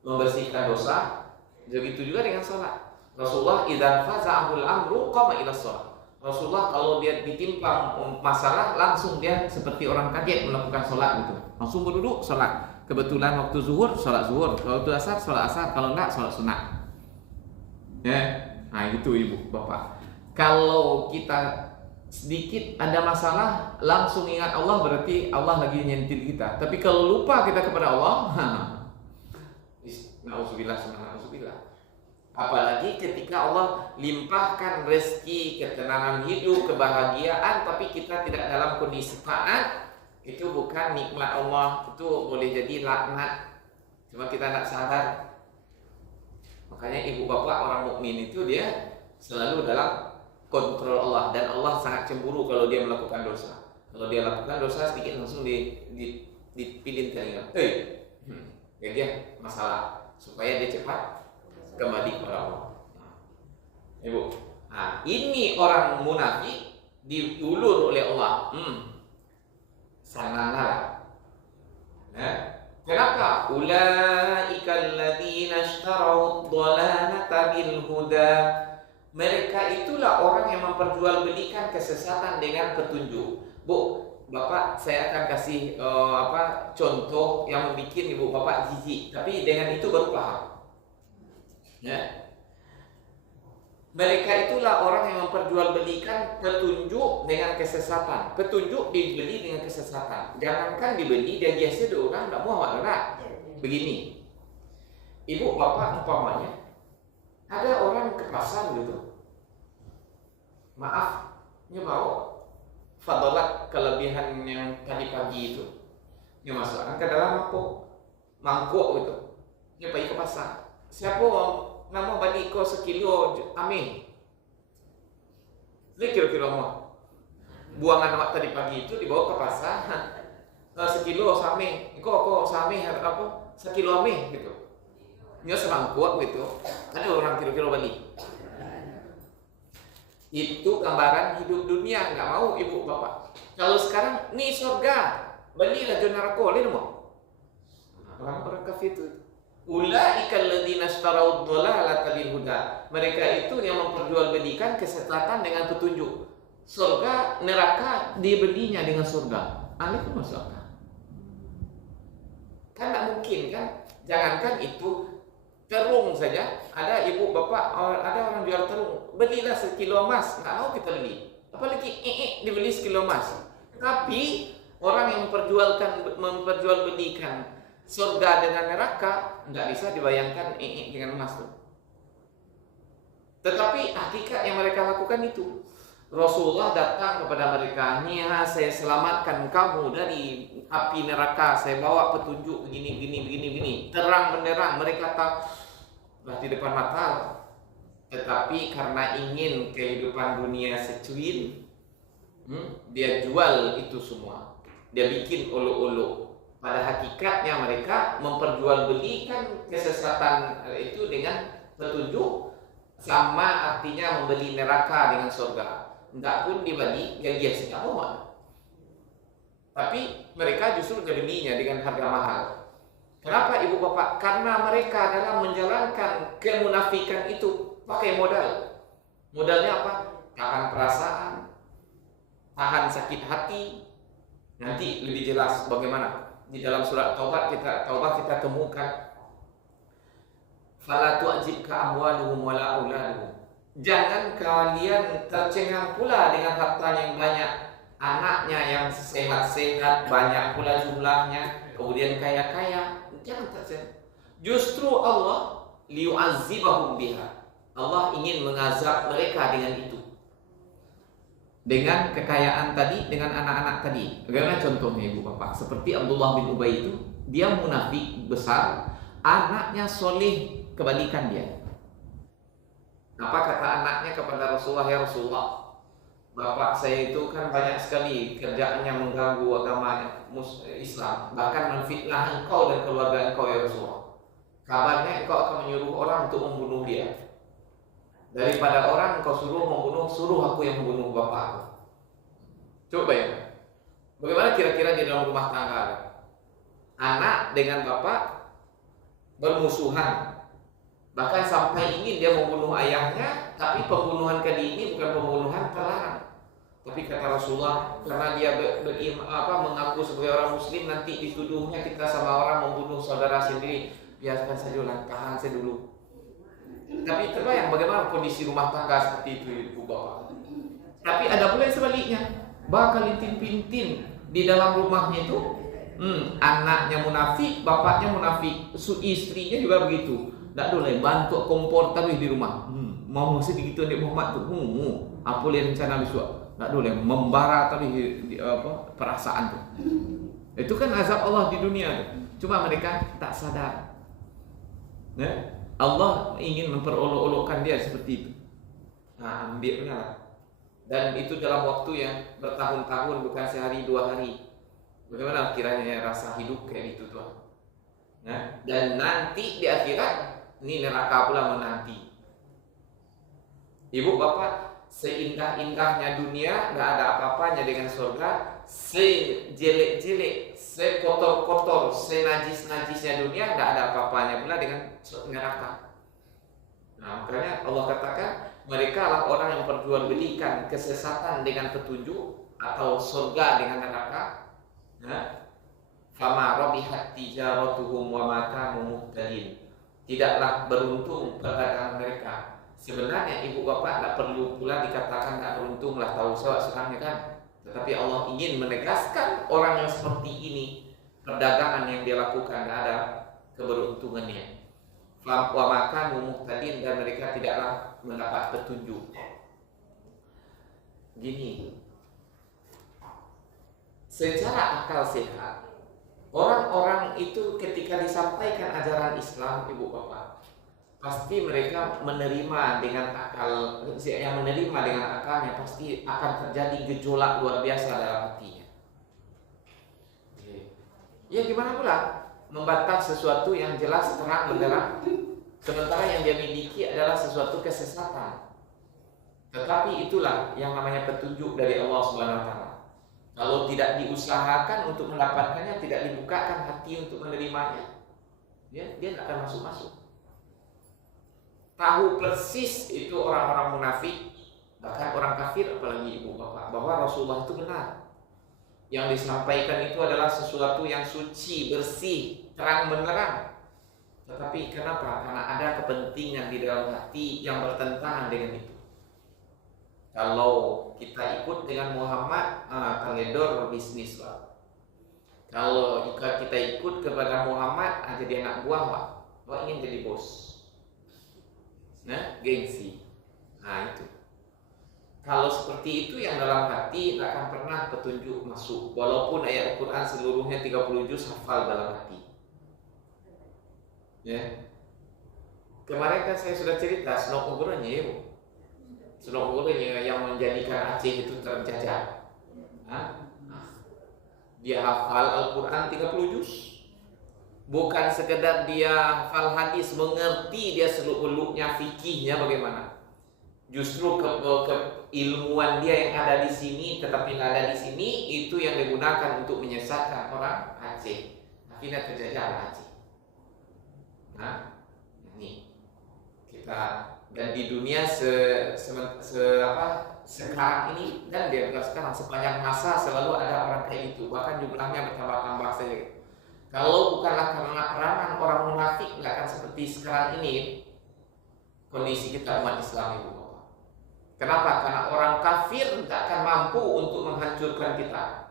membersihkan dosa. Begitu juga dengan sholat. Rasulullah idza faza'ahul amru qama ila shalah. Rasulullah kalau dia ditimpa masalah langsung dia seperti orang kaget melakukan sholat gitu. Langsung berduduk sholat. Kebetulan waktu zuhur sholat zuhur, kalau waktu asar sholat asar, kalau enggak sholat sunat. Ya, nah itu ibu bapak. Kalau kita sedikit ada masalah langsung ingat Allah, berarti Allah lagi nyentil kita. Tapi kalau lupa kita kepada Allah, na'udzubillah. Apalagi ketika Allah limpahkan rezeki, ketenangan hidup, kebahagiaan, tapi kita tidak dalam kondisi taat, itu bukan nikmat Allah, itu boleh jadi laknat. Cuma kita tidak sadar. Makanya ibu bapak orang mukmin itu dia selalu dalam kontrol Allah, dan Allah sangat cemburu kalau dia melakukan dosa. Kalau dia lakukan dosa sedikit langsung dipilih telinga. Ya dia masalah supaya dia cepat kembali kepada Allah. Ibu, nah, ini orang munafik diulur oleh Allah. Sangalah. Kenapa? Ulaikal ladzina ishtarau ad-dhalalata bil huda. Mereka itulah orang yang memperjualbelikan kesesatan dengan petunjuk. Bu, Bapak, saya akan kasih contoh yang membuat ibu bapak jijik, tapi dengan itu baru paham. Ya. Mereka itulah orang yang memperjualbelikan petunjuk dengan kesesatan. Petunjuk dibeli dengan kesesatan. Jangankan dibeli, dia biasa orang tak mau nak. Begini, ibu bapak umpamanya, ada orang ke pasar gitu. Maaf, mau fadalat kelebihan yang tadi pagi itu. Dia masukkan ke dalam mangkuk gitu. Dia pergi ke pasar. Siapa nama balik kau sekilo ame? Dia kira-kira mau buangan awak tadi pagi itu dibawa ke pasar. Sekilo same. Kau same apa? Sekilo ame gitu. Dia semangkuk gitu. Ada orang kira-kira balik. Itu gambaran hidup dunia, nggak mau ibu bapak. Kalau sekarang nih surga, belilah jurnal neraka, lihat mau. Orang-orang kafir itu. Ulaikal ladzina istarau dhalalata bil huda. Mereka itu yang memperjualbelikan kesesatan dengan petunjuk. Surga, neraka dibelinya dengan surga. Aneh kan masuk akal? Kan tidak mungkin kan? Jangankan itu, terung saja. Ada ibu bapak, ada orang jual terung, belilah sekilo emas. Nggak mau kita beli. Apalagi dibeli sekilo emas. Tapi orang yang memperjualbelikan surga dengan neraka nggak bisa dibayangkan dengan emas tuh. Tetapi hakikat yang mereka lakukan itu, Rasulullah datang kepada mereka, "Nia, saya selamatkan kamu dari api neraka. Saya bawa petunjuk begini, terang benderang." Mereka tahu di depan mata. Tetapi karena ingin kehidupan dunia secuil, dia jual itu semua. Dia bikin ulu-ulu. Pada hakikatnya mereka memperjualbelikan kesesatan itu dengan petunjuk, sama artinya membeli neraka dengan surga. Tidak pun dibeli, ya biasanya mau. Tapi mereka justru belinya dengan harga mahal. Kenapa ibu bapak? Karena mereka dalam menjalankan kemunafikan itu pakai modal. Modalnya apa? Tahan perasaan, tahan sakit hati. Nanti lebih jelas bagaimana. Di dalam surat Taubah kita temukan fala tu'jibka amwaluhum wala auladuhum. Jangan kalian tercengang pula dengan harta yang banyak, anaknya yang sehat-sehat, banyak pula jumlahnya, kemudian kaya-kaya. Jangan tercengang. Justru Allah liyu'azzibahum biha. Allah ingin mengazab mereka dengan itu. Dengan kekayaan tadi, dengan anak-anak tadi. Bagaimana contohnya ibu bapak? Seperti Abdullah bin Ubay itu, dia munafik besar, anaknya soleh, kebalikan dia. Apa kata anaknya kepada Rasulullah? Ya Rasulullah, bapak saya itu kan banyak sekali kerjaannya mengganggu agama Islam, bahkan menfitnah engkau dan keluarga engkau ya Rasulullah. Kabarnya engkau akan menyuruh orang untuk membunuh dia. Daripada orang engkau suruh membunuh, suruh aku yang membunuh bapakku. Coba ya, bagaimana kira-kira di dalam rumah tangga? Anak dengan bapak bermusuhan, bahkan sampai ingin dia membunuh ayahnya. Tapi pembunuhan kali ini bukan pembunuhan terlarang. Tapi kata Rasulullah, karena dia mengaku sebagai orang Muslim, nanti dituduhnya kita sama orang membunuh saudara sendiri. Biarkan saja lah, tahan saya dulu. Tapi terbayang bagaimana kondisi rumah tangga seperti itu ibu bapak. Tapi ada pula yang sebaliknya, bakal lintin-pintin di dalam rumahnya itu, anaknya munafik, bapaknya munafik, istrinya juga begitu. Tak boleh bantu kompor terus di rumah. Mau sedikit ni Muhammad tu, apa yang rencana besok? Tak boleh membara terus perasaan tu. Itu kan azab Allah di dunia tu. Cuma mereka tak sadar. Ya? Allah ingin memperolok-olokkan dia seperti itu. Nah, ambilnya lah. Dan itu dalam waktu yang bertahun-tahun, bukan sehari dua hari. Bagaimana kiranya rasa hidup kayak itu Tuhan? Nah, dan nanti di akhirat ini neraka pula menanti. Ibu bapak, seindah-indahnya dunia nggak ada apa-apanya dengan surga. Sejelek-jelek, sekotor-kotor, senajis-najisnya dunia nggak ada apa-apanya pula dengan neraka. Nah, makanya Allah katakan mereka lah orang yang perjualbelikan kesesatan dengan petunjuk atau surga dengan neraka. Fama rabihat tijaratuhum wa ma kanu muhtadin. tidaklah beruntung perdagangan mereka. Sebenarnya ibu bapak tidak perlu pula dikatakan tidak beruntung lah, tahu seorang kan. Tetapi Allah ingin menegaskan orang yang seperti ini, perdagangan yang dia lakukan tidak ada keberuntungannya. Wa makanu muhtadin, dan mereka tidaklah mendapat petunjuk. Gini, secara akal sehat, orang-orang itu ketika disampaikan ajaran Islam, ibu bapak, pasti mereka menerima dengan akal. Yang menerima dengan akalnya pasti akan terjadi gejolak luar biasa dalam hatinya. Ya gimana pula membatas sesuatu yang jelas terang benderang, sementara yang dia miliki adalah sesuatu kesesatan. Tetapi itulah yang namanya petunjuk dari Allah Subhanahu wa taala. Kalau tidak diusahakan untuk mendapatkannya, tidak dibukakan hati untuk menerimanya, dia tidak akan masuk. Tahu persis itu orang-orang munafik, bahkan orang kafir, apalagi ibu bapak, bahwa Rasulullah itu benar. Yang disampaikan itu adalah sesuatu yang suci, bersih, terang benderang. Tetapi kenapa? Karena ada kepentingan di dalam hati yang bertentangan dengan itu. Kalau kita ikut dengan Muhammad, teledor bisnis lah. Kalau kita ikut kepada Muhammad, jadi anak buah lah. Wah, ingin jadi bos. Nah, gengsi. Nah itu. Kalau seperti itu yang dalam hati tak akan pernah petunjuk masuk. Walaupun ayat Al-Quran seluruhnya 30 juz hafal dalam hati. Ya. Kemarin kan saya sudah cerita Senok Ugurnya ya, Bu. Senok Ugurnya yang menjadikan Aceh itu terjajah. Dia hafal Al-Quran 30 juz. Bukan sekedar dia hafal hadis, mengerti dia seluk-beluknya, fikihnya bagaimana. Justru keilmuan dia yang ada di sini tetapi nggak ada di sini, itu yang digunakan untuk menyesatkan orang Aceh. Akhirnya terjadi Aceh. Nah, ini kita dan di dunia sekarang ini, dan dia bilang sekarang sepanjang masa selalu ada orang kayak itu, bahkan jumlahnya bertambah-tambah saja. Kalau bukanlah karena perangan orang munafik, nggak akan seperti sekarang ini kondisi kita umat Islam itu. Kenapa? Karena orang kafir tidak akan mampu untuk menghancurkan kita.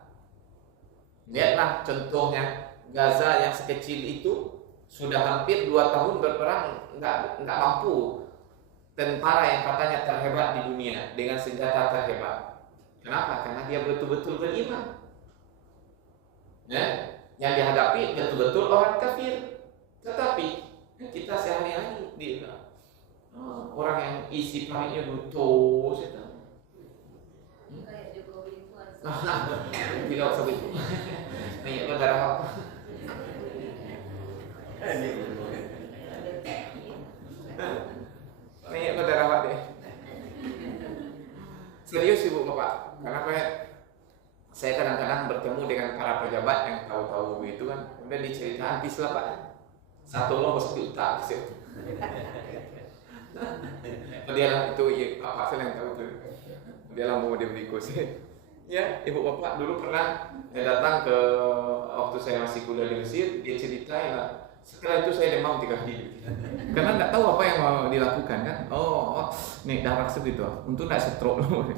Lihatlah contohnya Gaza yang sekecil itu sudah hampir 2 tahun berperang, nggak mampu. Tentara yang katanya terhebat di dunia dengan senjata terhebat. Kenapa? Karena dia betul-betul beriman. Ya, yang dihadapi betul-betul orang kafir. Tetapi kita sehari-hari orang yang isi paritnya butuh, saya tahu. Kayak Jokowi itu Tidak usah begitu. Banyak negara apa? Banyak negara apa deh? Serius ibu bapak. Kenapa ya? Saya kadang-kadang bertemu dengan para pejabat yang tahu-tahu itu kan, kemudian diceritakan habis lah pak. Satu lo mesti utak sih. Dia lah itu apa sih yang tahu tuh. Dia lah mau dia beli kursi. Ya, ibu bapak dulu pernah datang ke waktu saya masih kuliah di Mesir, dia ceritain lah. Setelah itu saya demam 3 hari. Karena nggak tahu apa yang mau dilakukan kan. Nih darah segitu. Untuk nggak stroke loh.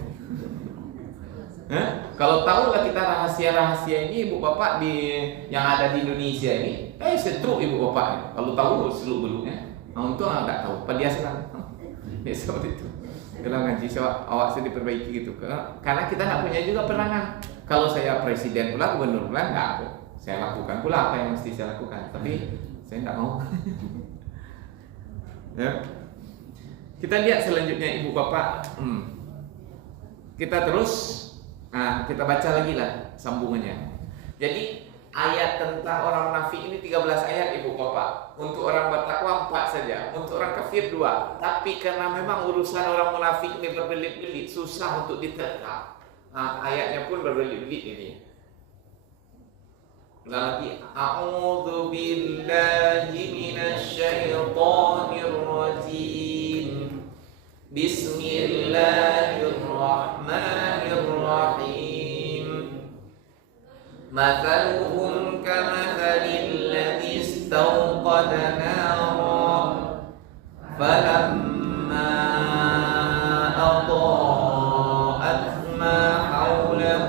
Kalau tahu lah kita rahasia-rahasia ini ibu bapak yang ada di Indonesia ini, stroke ibu bapak. Kalau tahu seluk-beluknya. Untung nggak tahu. Apa dia senang? Dia seperti itu. Kalau ngaji awak saya diperbaiki gitu. Karena kita nggak punya juga perangan. Kalau saya presiden pula, gubernur pula nggak aku. Saya lakukan pula apa yang mesti saya lakukan. Tapi saya nggak mau. Ya. Kita lihat selanjutnya ibu bapak. Kita terus. Nah, kita baca lagi lah sambungannya. Jadi ayat tentang orang munafik ini 13 ayat ibu bapak. Untuk orang bertakwa 4 saja, untuk orang kafir 2. Tapi karena memang urusan orang munafik ini berbelit-belit, susah untuk diterka. Ayatnya pun berbelit-belit ini. Lagi a'udzu billahi minasy syaithanir rajim. Bismillahirrahmanirrahim. Mathaluhum kamathali alladhi istawqada nara فلما أضاءت ما حوله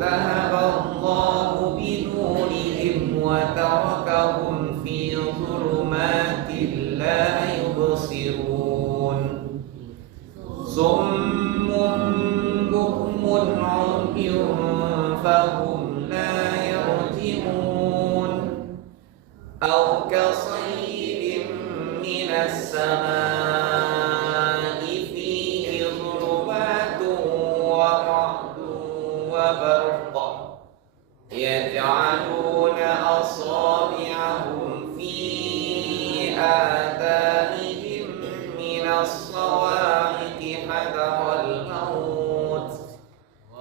ذهب الله بنورهم وتركهم في ظلمات لا يبصرون صم بكم عمي فهم لا يرجعون أو كصيب من السماء فيه ظلمات ورعد وبرق يجعلون أصابعهم في آذانهم من الصواعق حذر الموت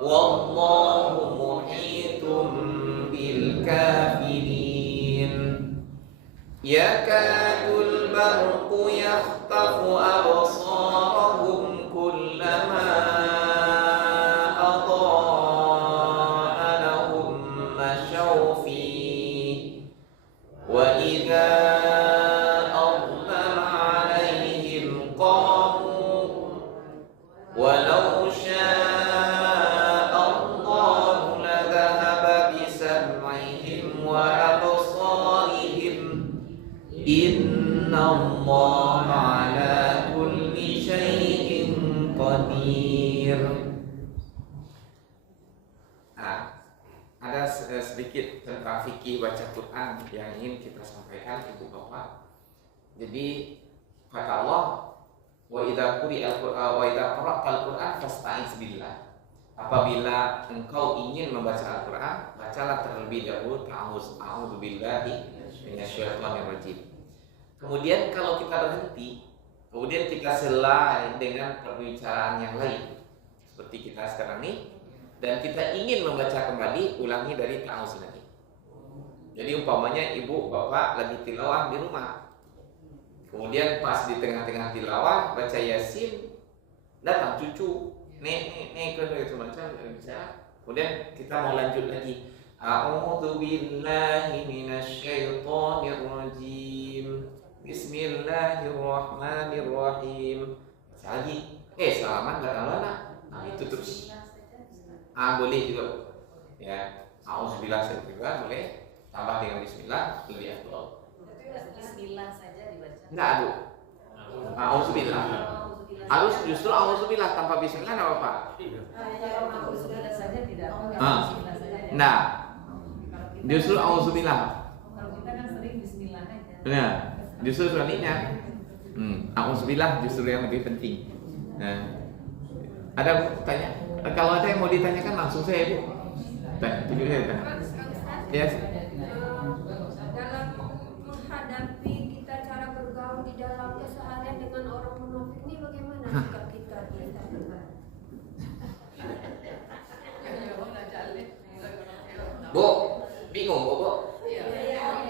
والله محيط بالكافرين يكاد البرق يخطف أبصارهم كلما أضاء لهم مشوا فيه وإذا أظلم عليهم قاموا ولو شاء الله لذهب بسمعهم وأبصارهم إن الله على كل شيء قدير. Ada sedikit tentang fikih baca Quran yang ingin kita sampaikan ibu bapak. Jadi kata Allah, wa idza quri'al Qur'an wa idza qara'tal Qur'an fasta'iz billah. Apabila engkau ingin membaca Al-Qur'an, bacalah terlebih dahulu a'udzu billahi minasyaitonir rajim. Kemudian kalau kita berhenti, kemudian kita selai dengan perbicaraan yang lain seperti kita sekarang ini, dan kita ingin membaca kembali, ulangi dari ta'awuz lagi. Jadi umpamanya ibu bapak lagi tilawah di rumah, kemudian pas di tengah-tengah tilawah baca Yasin, datang cucu nek itu macam bisa. Kemudian kita mau lanjut lagi, a'udzu billahi minasyaitonir rajim, bismillahirrahmanirrahim. Baca lagi, salaman enggak lama. Nah, itu terus. Boleh juga. Ya, auzubillah juga boleh. Tambah dengan bismillah lebih afdal. Bismillah saja dibaca. Enggak, Bu. Auzubillah. Harus justru auzubillah tanpa bismillah enggak apa-apa. Kalau auzubillah saja tidak apa-apa. Bismillah saja. Nah, justru auzubillah. Kalau kita kan sering bismillah aja. Nah, justru sebaliknya. Auzubillah justru yang lebih penting. Nah, ada Bu tanya? Kalau ada yang mau ditanyakan langsung saya Bu. Tunjuk saya tanya. Yes. Dalam menghadapi kita cara bergaul di dalam keseharian dengan orang munafik ini bagaimana sikap kita Bu, bingung Bu?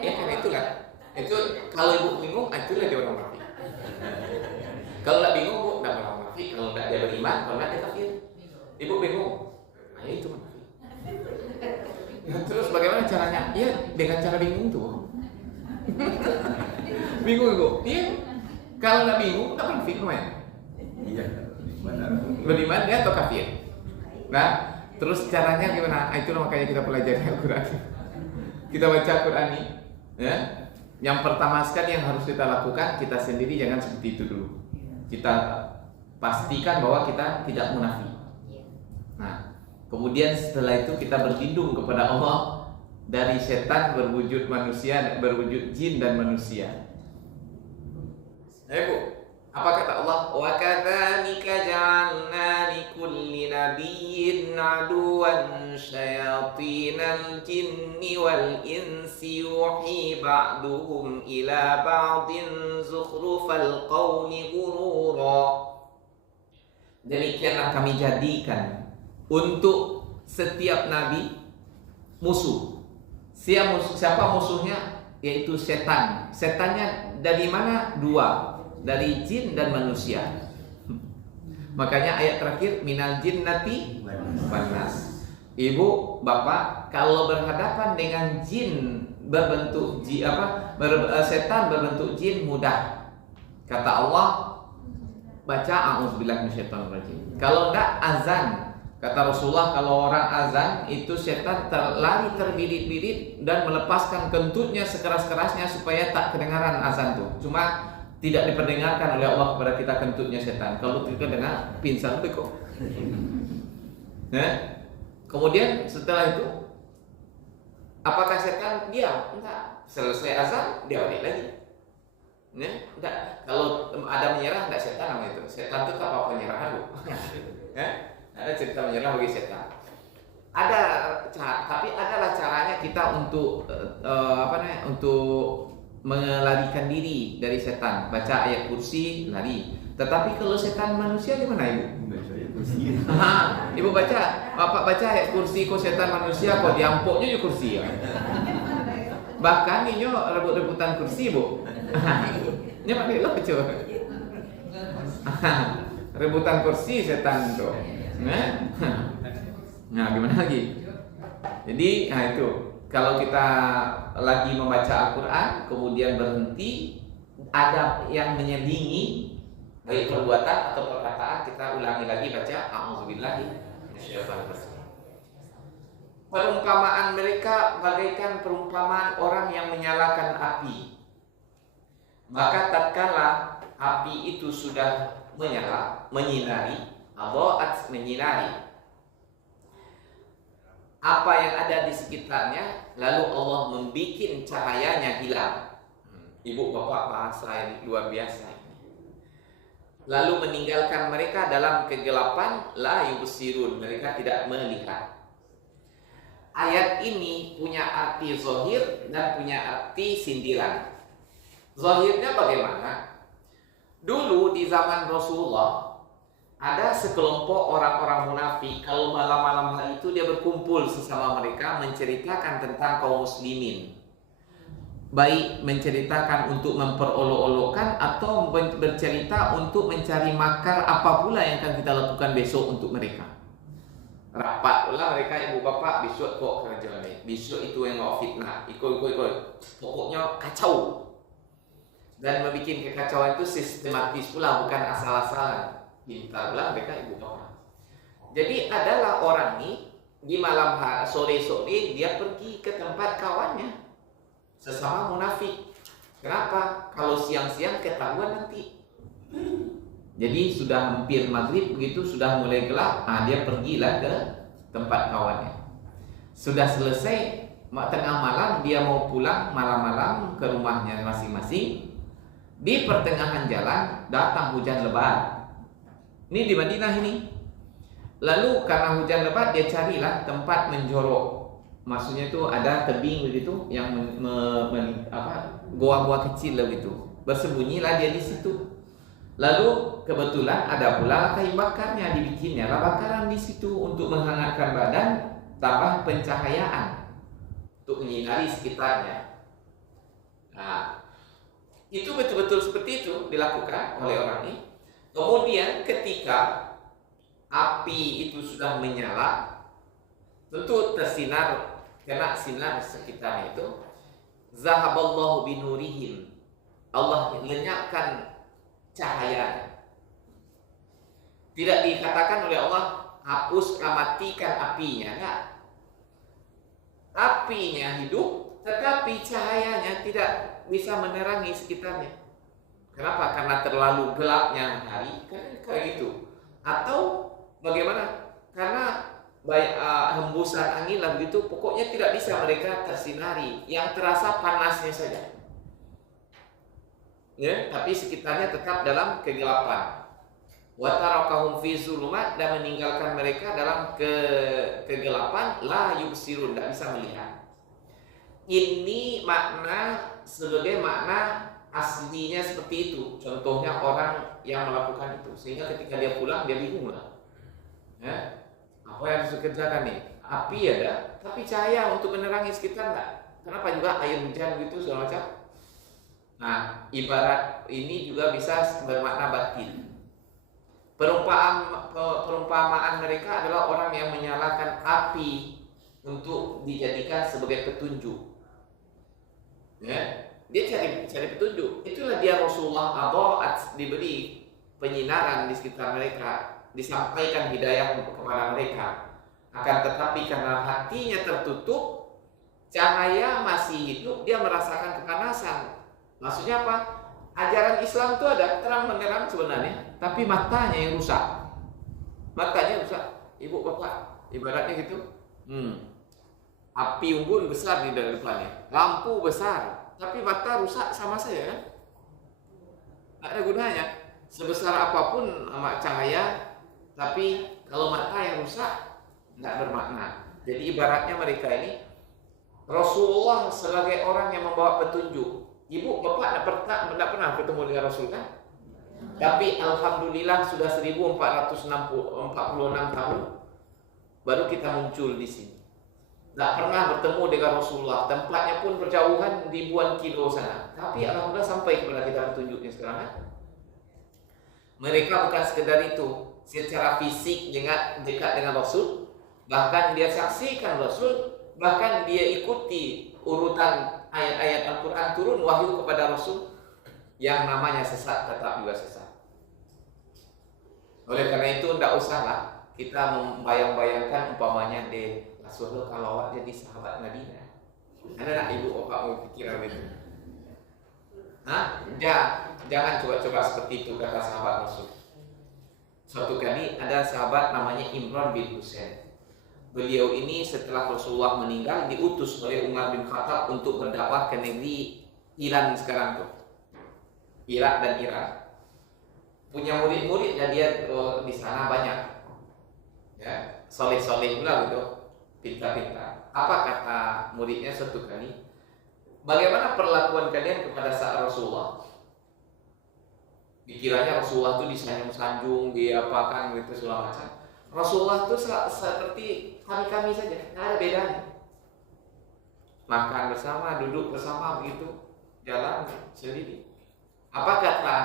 Ya kan itulah. Itu kalau Ibu bingung, itulah dia orang munafik. Kalau nggak bingung Bu, nggak orang munafik. Kalau nggak dia beriman, kalau nggak dia kafir. Ibu bingung, itu munafik. Terus bagaimana caranya? Iya, dengan cara bingung tuh. Bingung Ibu? Iya. Kalau nggak bingung, nggak munafik namanya. Iya. Beriman dia atau kafir? Nah, terus caranya gimana? Itulah makanya kita pelajari Al-Quran. Kita baca Quran ini, ya. Yang pertama sekali yang harus kita lakukan, kita sendiri jangan seperti itu dulu. Kita pastikan bahwa kita tidak munafik. Nah, kemudian setelah itu kita berlindung kepada Allah dari setan berwujud manusia, berwujud jin dan manusia. Bu, apa kata Allah? Wa kadzalika ja'alna likulli nabiyyin aduwwan syayatinal jinni wal insi yuhi ba'duhum ila ba'din zukhrufal qawli ghurura. Demikianlah kami jadikan untuk setiap nabi musuh. Siapa musuhnya? Yaitu setan. Setannya dari mana? Dua, dari jin dan manusia. Makanya ayat terakhir minal jinnati wan nas. Ibu, bapak, kalau berhadapan dengan jin berbentuk setan berbentuk jin mudah. Kata Allah, baca a'udzubillahi minasyaitonirrajim. Kalau enggak azan, kata Rasulullah, kalau orang azan itu setan lari terbirit-birit dan melepaskan kentutnya sekeras-kerasnya supaya tak kedengaran azan tuh. Cuma tidak diperdengarkan oleh Allah kepada kita kentutnya setan. Kalau kita dengar pingsan tuh kok. Nah, kemudian setelah itu apakah setan diam? Enggak. Selesai azan dia balik lagi. Ya, enggak. Kalau ada menyerah enggak setan namanya itu. Setan itu apa penyerahan loh. Ya? Ada cerita menyerah bagi setan. Ada tapi adalah caranya kita untuk untuk melarikan diri dari setan. Baca ayat kursi, lari. Tetapi kalau setan manusia gimana ibu? Ibu baca, bapak baca ayat kursi kok setan manusia kok diampoknya juga kursi ya. Bahkan ini rebut-rebutan kursi bu. Ini pakai lo kecil. Rebutan kursi setan itu. Nah gimana lagi? Jadi itu kalau kita lagi membaca Al-Quran kemudian berhenti, ada yang menyelingi baik perbuatan atau perkataan, kita ulangi lagi baca a'udzubillahi minasyaitonir rajim. Perumpamaan mereka bagaikan perumpamaan orang yang menyalakan api. Maka tatkala api itu sudah menyala, menyinari, adha'at menyinari apa yang ada di sekitarnya, lalu Allah membikin cahayanya hilang. Ibu bapak bahasa yang luar biasa. Lalu meninggalkan mereka dalam kegelapan, la yubsirun, mereka tidak melihat. Ayat ini punya arti zahir dan punya arti sindiran. Zahirnya bagaimana? Dulu di zaman Rasulullah ada sekelompok orang-orang munafik, kalau malam-malam hari itu dia berkumpul sesama mereka menceritakan tentang kaum muslimin. Baik menceritakan untuk memperolok-olokkan atau bercerita untuk mencari makar apa pula yang akan kita lakukan besok untuk mereka. Rapat pula mereka, ibu bapak, besok kok kerja ni, besok itu yang mau fitnah, ikut. Pokoknya kacau. Dan membuat kekacauan itu sistematis pula, bukan asal-asalan. Pintar pula mereka ibu bapak. Jadi adalah orang ini di malam sore-sore dia pergi ke tempat kawannya sesama munafik. Kenapa? Kalau siang-siang ketahuan nanti. Jadi sudah hampir maghrib begitu, sudah mulai gelap, dia pergilah ke tempat kawannya. Sudah selesai tengah malam dia mau pulang malam-malam ke rumahnya masing-masing. Di pertengahan jalan datang hujan lebat. Ini di Madinah ini. Lalu karena hujan lebat dia carilah tempat menjorok. Maksudnya itu ada tebing begitu yang goa-goa kecil begitu. Bersembunyilah dia di situ. Lalu kebetulan ada pula kayu bakarnya, dibikinnya lah bakaran di situ untuk menghangatkan badan, tambah pencahayaan untuk menyinari sekitarnya. Nah, itu betul-betul seperti itu dilakukan oleh orang ini. Kemudian ketika api itu sudah menyala, tentu tersinar, kena sinar sekitarnya itu. Zahaballahu binurihim, Allah lenyapkan cahayanya. Tidak dikatakan oleh Allah hapus, matikan apinya, enggak. Apinya hidup, tetapi cahayanya tidak bisa menerangi sekitarnya. Kenapa? Karena terlalu gelapnya hari, kan kayak gitu. Atau bagaimana? Karena hembusan angin lah begitu, pokoknya tidak bisa mereka tersinari. Yang terasa panasnya saja. Ya, tapi sekitarnya tetap dalam kegelapan. Wa tarakahum fi zulumat, dan meninggalkan mereka dalam kegelapan, la yubsirun, tidak bisa melihat. Ini makna sebagai makna aslinya seperti itu. Contohnya orang yang melakukan itu, sehingga ketika dia pulang dia bingung lah. Ya, apa yang harus dikerjakan nih? Api ada, tapi cahaya untuk menerangi sekitar enggak. Kenapa juga air hujan gitu segala macam? Nah, ibarat ini juga bisa bermakna batin. Perumpamaan mereka adalah orang yang menyalakan api untuk dijadikan sebagai petunjuk. Ya, Dia cari petunjuk. Itulah dia Rasulullah Adha'at, diberi penyinaran di sekitar mereka, disampaikan hidayah kepada mereka. Akan tetapi karena hatinya tertutup, cahaya masih hidup, dia merasakan kepanasan. Maksudnya apa? Ajaran Islam itu ada terang benderang sebenarnya, tapi matanya yang rusak. Matanya rusak. Ibu bapak, ibaratnya gitu. Api unggun besar di depannya, lampu besar, tapi mata rusak sama saya kan? Tak ada gunanya. Sebesar apapun cahaya, tapi kalau mata yang rusak, tidak bermakna. Jadi ibaratnya mereka ini Rasulullah sebagai orang yang membawa petunjuk. Ibu bapak tidak pernah ketemu dengan Rasul kan? Tapi alhamdulillah sudah 1446 tahun baru kita muncul di sini. Tidak pernah bertemu dengan Rasulullah. Tempatnya pun berjauhan ribuan kilo sana. Tapi alhamdulillah sampai kepada kita petunjuknya sekarang kan? Mereka bukan sekedar itu, secara fisik dekat dengan Rasul, bahkan dia saksikan Rasul, bahkan dia ikuti urutan ayat-ayat Al-Quran turun wahyu kepada Rasul. Yang namanya sesat tetap juga sesat. Oleh karena itu tidak usahlah kita membayang-bayangkan umpamanya di Rasulullah kalau jadi sahabat Nabi. Ada tak ibu bapak mau pikiran itu? Jangan coba-coba seperti itu kata sahabat Rasul. Suatu kali ada sahabat namanya Imran bin Husain. Beliau ini setelah Rasulullah meninggal diutus oleh Umar bin Khattab untuk berdakwah ke negeri Iran sekarang tuh. Irak dan Iran. Punya murid-murid dan dia di sana banyak. Ya, soleh-soleh pula gitu. Pintar-pintar. Apa kata muridnya suatu kali? Bagaimana perlakuan kalian kepada saat Rasulullah? Dikiranya Rasulullah itu disanjung-sanjung, diapakan gitu segala macam. Rasulullah itu seperti kami-kami saja, nggak ada bedanya. Makan bersama, duduk bersama begitu, jalan sendiri. Apa kata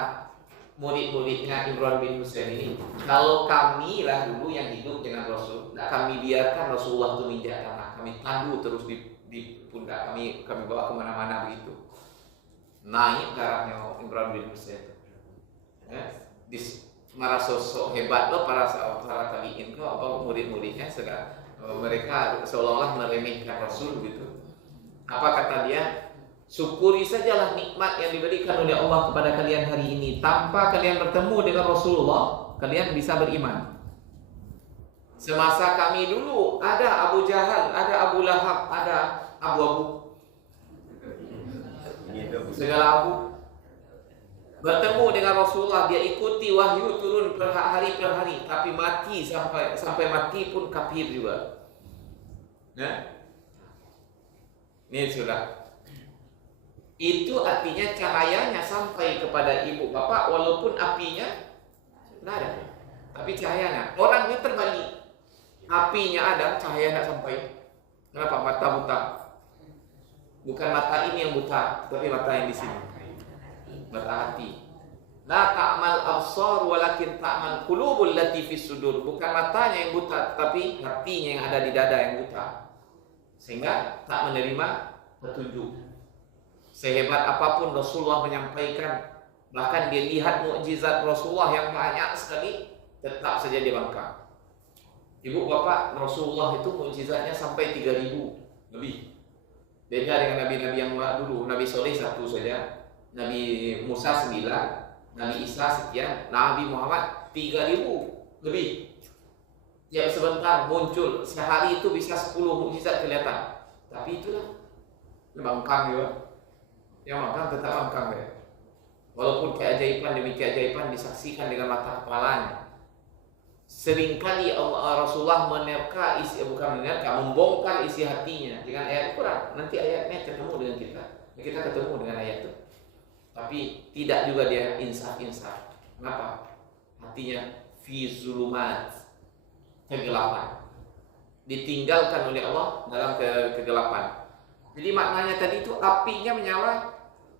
murid-muridnya Imran bin Husain ini? Kalau kami lah dulu yang hidup dengan Rasul, tidak kami biarkan Rasulullah itu menginjak tanah, kami tandu terus di pundak kami bawa kemana-mana begitu. Naik darahnya Imran bin Husain. Marah sosok hebat loh para tabiin kok apa murid-muridnya mereka seolah-olah meremehkan Rasul gitu. Apa kata dia? Syukuri sajalah nikmat yang diberikan oleh Allah kepada kalian hari ini. Tanpa kalian bertemu dengan Rasulullah, kalian bisa beriman. Semasa kami dulu ada Abu Jahal, ada Abu Lahab, ada Abu segala Abu bertemu dengan Rasulullah, dia ikuti wahyu turun per hari, tapi mati sampai mati pun kafir juga. Nah, ini sudah. Itu artinya cahayanya sampai kepada ibu bapak walaupun apinya tidak ada, tapi cahayanya. Orang ini terbalik, apinya ada, cahaya tidak sampai. Kenapa? Mata buta. Bukan mata ini yang buta, tapi mata yang di sini, mata hati. La ta'mal absar walakin ta'mal qulubul lati fis sudur. Bukan matanya yang buta, tapi hatinya yang ada di dada yang buta, sehingga tak menerima petunjuk. Sehebat apapun Rasulullah menyampaikan, bahkan dia lihat mukjizat Rasulullah yang banyak sekali, tetap saja dia bangkang. Ibu bapak, Rasulullah itu mukjizatnya sampai 3.000 lebih. Beda dengan nabi-nabi yang dulu. Nabi Soleh 1 saja, Nabi Musa 9, Nabi Isa sekian, Nabi Muhammad 3.000 lebih. Yang sebentar muncul, sehari itu bisa 10 mukjizat kelihatan. Tapi itulah bangkang juga. Yang bangkang tetap bangkang ya. Walaupun keajaiban demi keajaiban disaksikan dengan mata kepalanya. Seringkali Rasulullah membongkar isi hatinya dengan ayat Quran. Nanti ayatnya ketemu dengan kita ketemu dengan ayat itu. Tapi tidak juga dia insaf. Kenapa? Hatinya fi zulumat, kegelapan, ditinggalkan oleh Allah dalam kegelapan. Jadi maknanya tadi itu apinya menyala,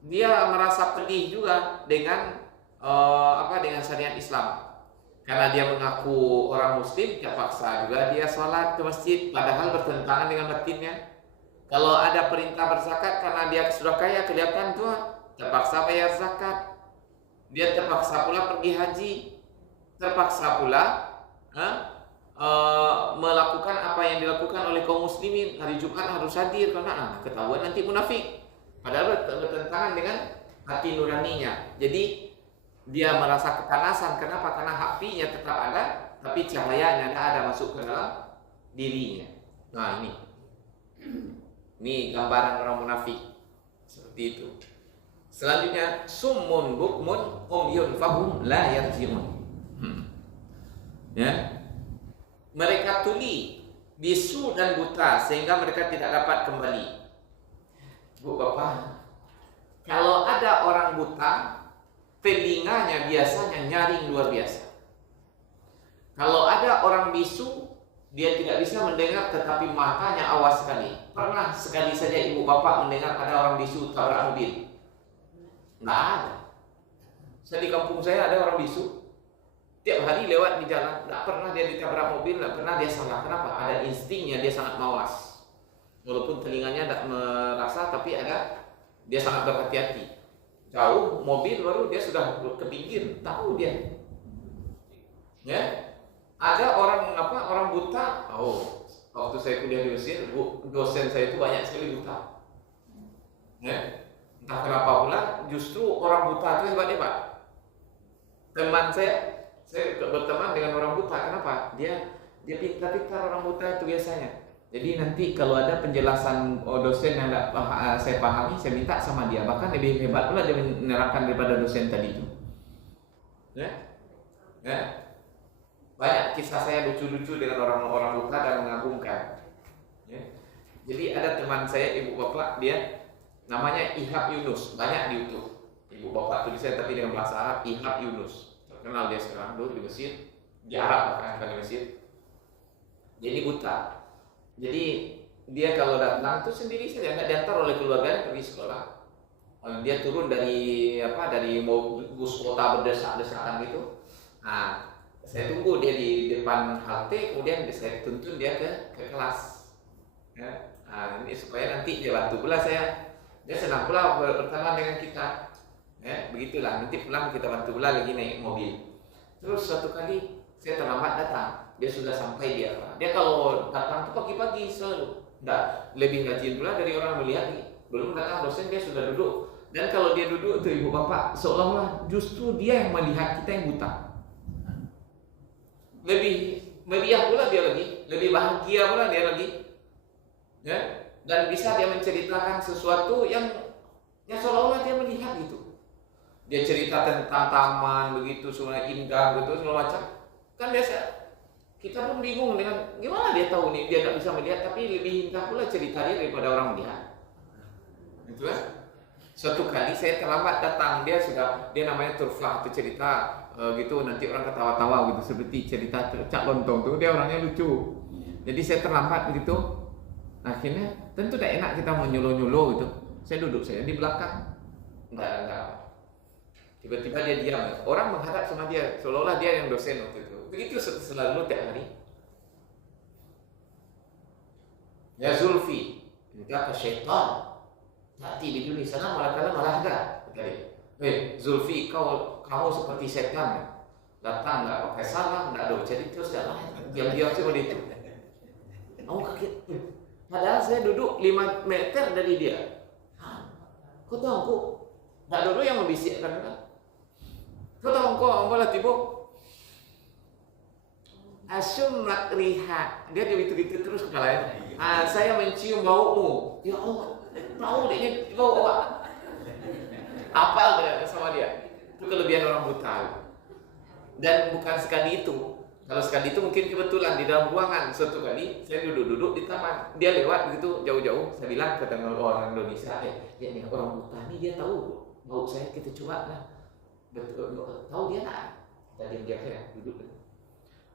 dia merasa pedih juga dengan dengan syariat Islam. Karena dia mengaku orang muslim, terpaksa juga dia sholat ke masjid, padahal bertentangan dengan batinnya. Kalau ada perintah berzakat karena dia sudah kaya, kelihatan tua, terpaksa bayar zakat. Dia terpaksa pula pergi haji, terpaksa pula melakukan apa yang dilakukan oleh kaum muslimin. Hari Jumat harus hadir karena ketahuan nanti munafik. Padahal bertentangan dengan hati nuraninya. Jadi dia merasa kepanasan. Kenapa? Karena hatinya tetap ada, tapi cahayanya tidak ada masuk ke dalam dirinya. Nah ini gambaran orang munafik seperti itu. Selanjutnya summun bukmun umyun fahum la yarji'un. Ya. Mereka tuli, bisu dan buta sehingga mereka tidak dapat kembali. Bu Bapak, kalau ada orang buta, telinganya biasanya nyaring luar biasa. Kalau ada orang bisu, dia tidak bisa mendengar tetapi matanya awas sekali. Pernah sekali saja ibu bapak mendengar ada orang bisu tabrak mobil? Nggak ada. Saya di kampung saya ada orang bisu. Tiap hari lewat di jalan, nggak pernah dia ditabrak mobil, nggak pernah dia salah. Kenapa? Ada instingnya, dia sangat mawas. Walaupun telinganya tidak merasa, tapi dia sangat berhati-hati. Jauh mobil baru dia sudah ke pinggir, tahu dia. Ya, ada orang buta. Waktu saya kuliah di Mesir, dosen saya itu banyak sekali buta. Ya, entah kenapa pula, justru orang buta itu hebat-hebat. Teman saya berteman dengan orang buta. Kenapa? Dia pintar-pintar orang buta itu biasanya. Jadi nanti kalau ada penjelasan dosen yang tidak saya pahami, saya minta sama dia. Bahkan lebih hebat pula dia menerangkan daripada dosen tadi itu. Ya? Banyak kisah saya lucu-lucu dengan orang-orang buta dan mengagumkan. Ya? Jadi ada teman saya, ibu bapak, dia namanya Ihab Yunus. Banyak di YouTube. Ibu bapak tulisnya tapi dengan bahasa Arab, Ihab Yunus. Terkenal dia sekarang dulu di Mesir, di Arab bahkan di Mesir. Jadi buta. Jadi dia kalau datang itu sendiri saja, nggak diantar oleh keluarganya pergi sekolah. Dia turun dari bus kota berdesak-desakan gitu. Nah, saya tunggu dia di depan halte, kemudian saya tuntun dia ke kelas. Ya. Nah, ini supaya nanti dia bantu pula saya. Dia senang pula berteman dengan kita. Ya, begitulah, nanti pulang kita bantu pula lagi naik mobil. Terus suatu kali saya terlambat datang, dia sudah sampai dia kalau datang tuh pagi-pagi selalu. Lebih rajin pula dari orang melihat nih. Belum datang dosen dia sudah duduk. Dan kalau dia duduk tuh ibu bapak, seolah-olah justru dia yang melihat kita yang buta. Lebih meriah pula dia lagi, lebih bahagia pula dia lagi. Ya? Dan bisa dia menceritakan sesuatu yang seolah-olah dia melihat gitu. Dia cerita tentang taman begitu, sungai indah gitu, segala macam. Kan biasa kita pun bingung dengan gimana dia tahu nih, dia tidak bisa melihat tapi lebih indah pula cerita dia daripada orang melihat. Itu kan? Suatu kali saya terlambat datang, dia namanya Turfah, itu cerita gitu, nanti orang ketawa-tawa gitu seperti cerita Cak Lontong tuh, dia orangnya lucu. Jadi saya terlambat begitu. Akhirnya tentu tidak enak kita menyuruh-nyuruh gitu. Saya duduk di belakang. Enggak. Tiba-tiba dia diam. Orang menghadap sama dia, seolah-olah dia yang dosen waktu itu. Begitu selalu tiap hari. Ya Zulfi, enggak ke syaitan. Nanti di dunia sana malah enggak. Zulfi, kamu seperti setan. Datang enggak pakai salam, enggak ada jadi terus jalan. Diam-diam seperti itu. Kamu kaget. Padahal saya duduk 5 meter dari dia. Kau tahu aku? Enggak dulu yang membisikkan kan? Kau tahu kau malah tiba asum makriha. Dia gitu terus kepalanya. Saya mencium baumu. Ya Allah, tahu dia bau apa? Apa sama dia? Itu kelebihan orang buta. Dan bukan sekali itu. Kalau sekali itu mungkin kebetulan di dalam ruangan. Suatu kali saya duduk di taman. Dia lewat begitu jauh-jauh. Saya bilang ke orang Indonesia, dia nih orang buta nih, dia tahu bau saya, kita coba lah. Betul, tahu dia nak? Tadi dia duduk.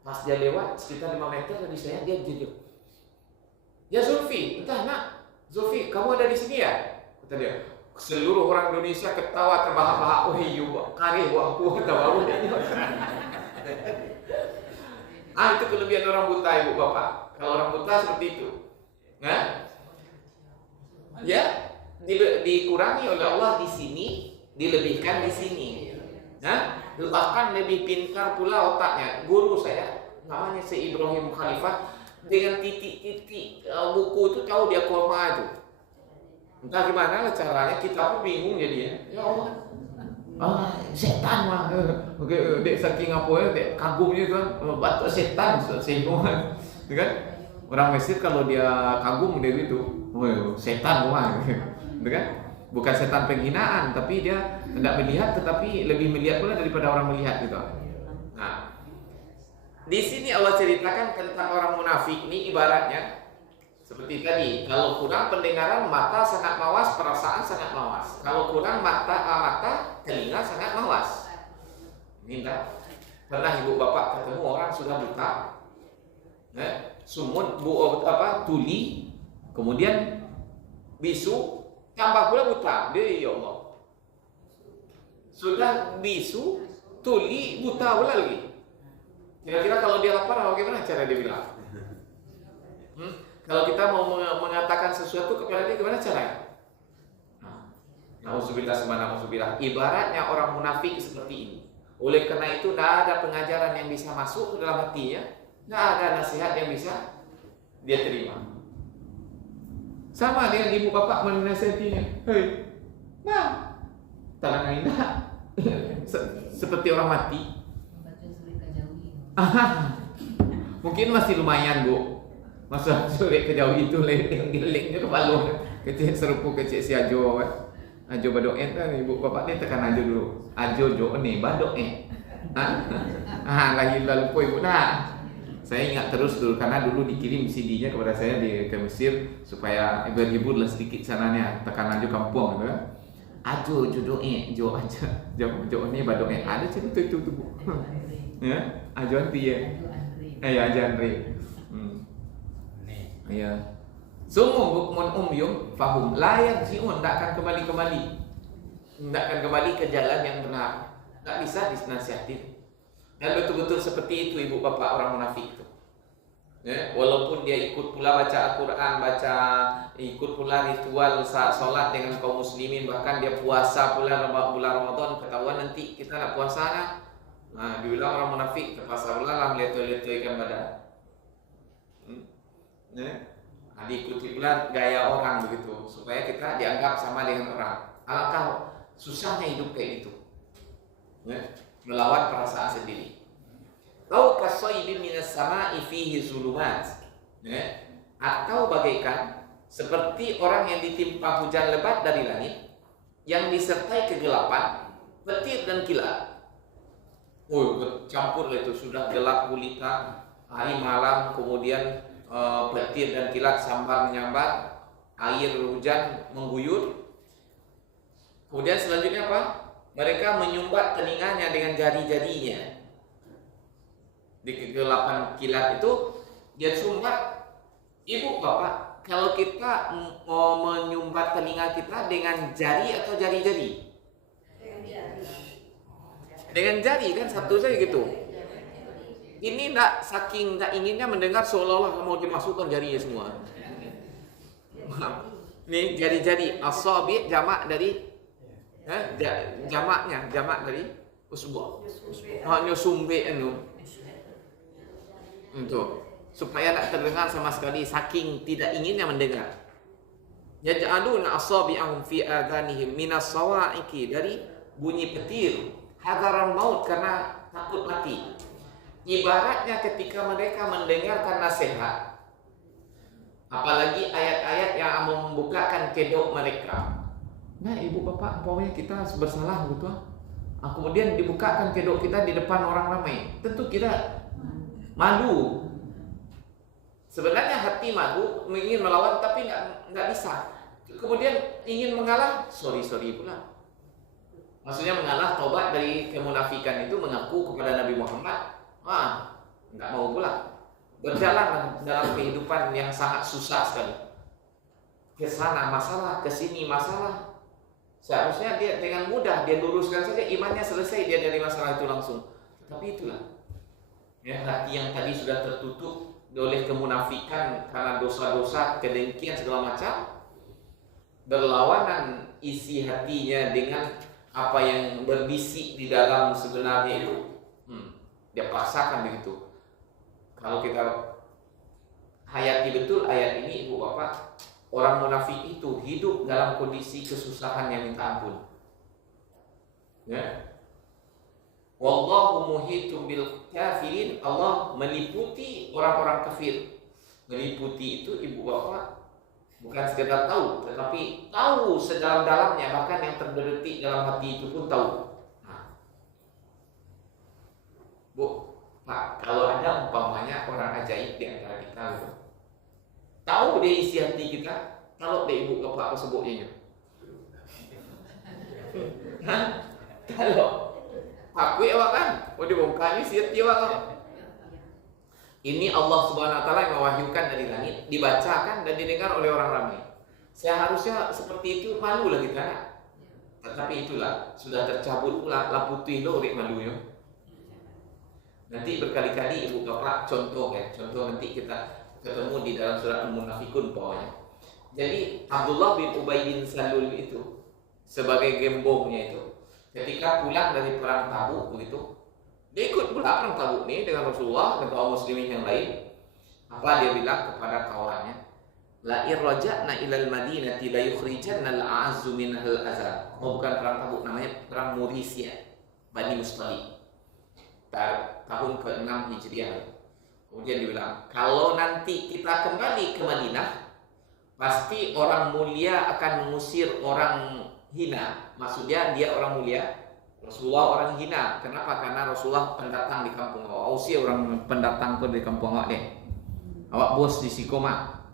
Pas dia lewat sekitar 5 meter dari saya, dia jujur. Ya Zulfi, entah nak, Zulfi, kamu ada di sini ya? Kata dia. Seluruh orang Indonesia ketawa terbahak-bahak. Oh iya, karih waktu tahu dia. Itu kelebihan orang buta, ibu bapak. Kalau orang buta seperti itu. Nah, Ya, dikurangi oleh Allah di sini, dilebihkan di sini. Nah, bahkan lebih pintar pula otaknya. Guru saya namanya si Ibrahim Khalifah, dengan titik-titik buku itu tahu dia koma itu. Entah gimana lah caranya, kita pun bingung jadinya. Ya Allah, setan mah. Oke, dek saking apa ya, dek kagumnya kan, batu setan, singgung kan. Orang Mesir kalau dia kagum dia gitu, setan mah. Kan? Bukan setan penghinaan, tapi dia tidak melihat, tetapi lebih melihat pula daripada orang melihat gitu. Nah, di sini Allah ceritakan tentang orang munafik ini ibaratnya seperti tadi, kalau kurang pendengaran mata sangat mawas, perasaan sangat mawas. Kalau kurang mata, telinga sangat mawas. Ini enggak pernah ibu bapak ketemu orang sudah buta, sumut tuli, kemudian bisu, tambah pula buta. Dia ya Allah, sudah bisu, tuli, buta pula lagi. Kira-kira kalau dia lapar, bagaimana cara dia bilang? Kalau kita mau mengatakan sesuatu kepada dia, gimana caranya? Nauzubillah. Ibaratnya orang munafik seperti ini. Oleh karena itu, tidak ada pengajaran yang bisa masuk ke dalam hatinya, tidak ada nasihat yang bisa dia terima. Sama dengan ibu bapak menasihatinya. Hei, nah, tangan nak. Seperti orang mati. Mungkin masih lumayan bu. Masa sulit kejauh itu leleng-lelengnya ke balong. Kecil serupu kecil si Ajo. Ajo badok kan ibu bapak ni tekan Ajo dulu. Ajo jo ni badok lagi lalu po ibu nah. Saya ingat terus dulu karena dulu dikirim CD-nya kepada saya ke Mesir supaya berhiburlah sedikit sananya, tekan Ajo kampung gitu kan. Ajo jo ni badok ada cerita itu tuh bu. Ya, Ajo anti ya. Ajo Andre. Ya. Sumum bukmun umyum fahum layak ziun, tidak akan kembali ke jalan yang benar, tidak bisa dinasihatin. Dan betul-betul seperti itu ibu bapak orang munafik itu. Ya, walaupun dia ikut pula baca Al-Quran, ikut pula ritual saat sholat dengan kaum muslimin, bahkan dia puasa pula bulan Ramadan, ketahuan nanti kita nak puasa nah, dibilang orang munafik, terpaksa pula lah melihat-lihatkan badan. Diikuti pula gaya orang begitu supaya kita dianggap sama dengan orang. Alangkah susahnya hidup kayak gitu, melawan perasaan sendiri. Lau kasoibin minas sama'i fihi zulumat, atau bagaikan seperti orang yang ditimpa hujan lebat dari langit yang disertai kegelapan, petir dan kilat. Bercampur itu, sudah gelap gulita hari malam, kemudian petir dan kilat sambar menyambar, air hujan mengguyur. Kemudian selanjutnya apa? Mereka menyumbat telinganya dengan jari-jarinya. Di kegelapan kilat itu dia sumbat. Ibu bapak, kalau kita mau menyumbat telinga kita dengan jari atau jari-jari? Dengan jari kan, satu saja gitu. Ini saking tidak inginnya mendengar seolah-olah mau dimasukkan jarinya semua. Ini jari-jari asabi jamak dari jamak dari usbu'. Hanya sumbe untuk supaya tak terdengar sama sekali, saking tidak inginnya mendengar. Yaj'aluna asabi'ahum fi adhanihim minas sawa'iqi, dari bunyi petir, hadaran maut, karena takut mati. Ibaratnya ketika mereka mendengarkan nasihat, apalagi ayat-ayat yang membukakan kedok mereka. Nah ibu bapak, pokoknya kita bersalah gitu. Kemudian dibukakan kedok kita di depan orang ramai. Tentu kita malu. Sebenarnya hati malu, ingin melawan tapi nggak bisa. Kemudian ingin mengalah, sorry pula. Maksudnya mengalah, taubat dari kemunafikan itu, mengaku kepada Nabi Muhammad. Nggak mau pula. Berjalan dalam kehidupan yang sangat susah sekali. Kesana masalah, kesini masalah. Seharusnya dia dengan mudah dia luruskan saja, imannya selesai, dia dari masalah itu langsung. Tapi itulah, hati yang tadi sudah tertutup oleh kemunafikan karena dosa-dosa, kedengkian segala macam. berlawanan isi hatinya dengan apa yang berbisik di dalam sebenarnya itu, dia paksakan begitu. Kalau kita hayati betul ayat ini, ibu bapak, orang munafik itu hidup dalam kondisi kesusahan yang minta ampun. Ya. Wallahu muhitum bil kafirin. Allah meliputi orang-orang kafir. Meliputi itu ibu bapak bukan sekedar tahu, tetapi tahu sedalam-dalamnya, bahkan yang terbetik dalam hati itu pun tahu. Nah. Bu, Pak, kalau ada umpamanya orang ajaib di antara kita gitu, tahu dia isi hati kita, kalau dia ibu bapak sebutnya. Kalau aku awak kan, oh dibongkar isi hati awak. Ini Allah Subhanahu wa taala yang mewahyukan dari langit, dibacakan dan didengar oleh orang ramai. Seharusnya seperti itu, malulah kita. Tetapi itulah sudah tercabut pula lah putih lo rek malunya. Nanti berkali-kali ibu bapak contoh ya, contoh nanti kita ketemu di dalam surat Al-Munafikun pokoknya. Jadi Abdullah bin Ubay bin Salul itu sebagai gembongnya itu, ketika pulang dari perang Tabuk begitu, dia ikut pula perang Tabuk ini dengan Rasulullah dan kaum muslimin yang lain. Apa dia bilang kepada kawannya? La irraja'na ilal madinati la yukhrijanna al-a'azzu minhal azab. Oh, bukan perang Tabuk, namanya perang Murisia, Bani Mustalik. Tahun ke-6 Hijriah. Kemudian dia bilang, kalau nanti kita kembali ke Madinah, pasti orang mulia akan mengusir orang hina. Maksudnya dia orang mulia, Rasulullah orang hina. Kenapa? Karena Rasulullah pendatang di kampung awak. Usia orang pendatang pun di kampung awak deh. Awak bos di Sikoma.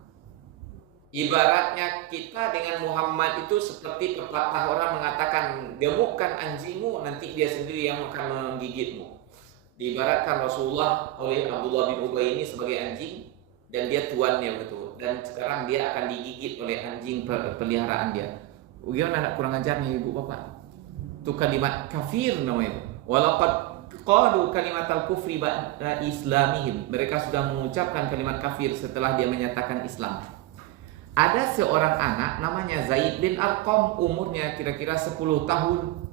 Ibaratnya kita dengan Muhammad itu seperti pepatah orang mengatakan, gemukkan anjingmu, nanti dia sendiri yang akan menggigitmu. Diibaratkan Rasulullah oleh Abdullah bin Ubay ini sebagai anjing, dan dia tuannya betul. Dan sekarang dia akan digigit oleh anjing peliharaan dia. Bagaimana anak kurang ajarnya ibu bapak? Itu kalimat kafir namanya. Walaqad qalu kalimatal kufri ba'da islamihim. Mereka sudah mengucapkan kalimat kafir setelah dia menyatakan Islam. Ada seorang anak namanya Zaid bin Arqam, umurnya kira-kira 10 tahun.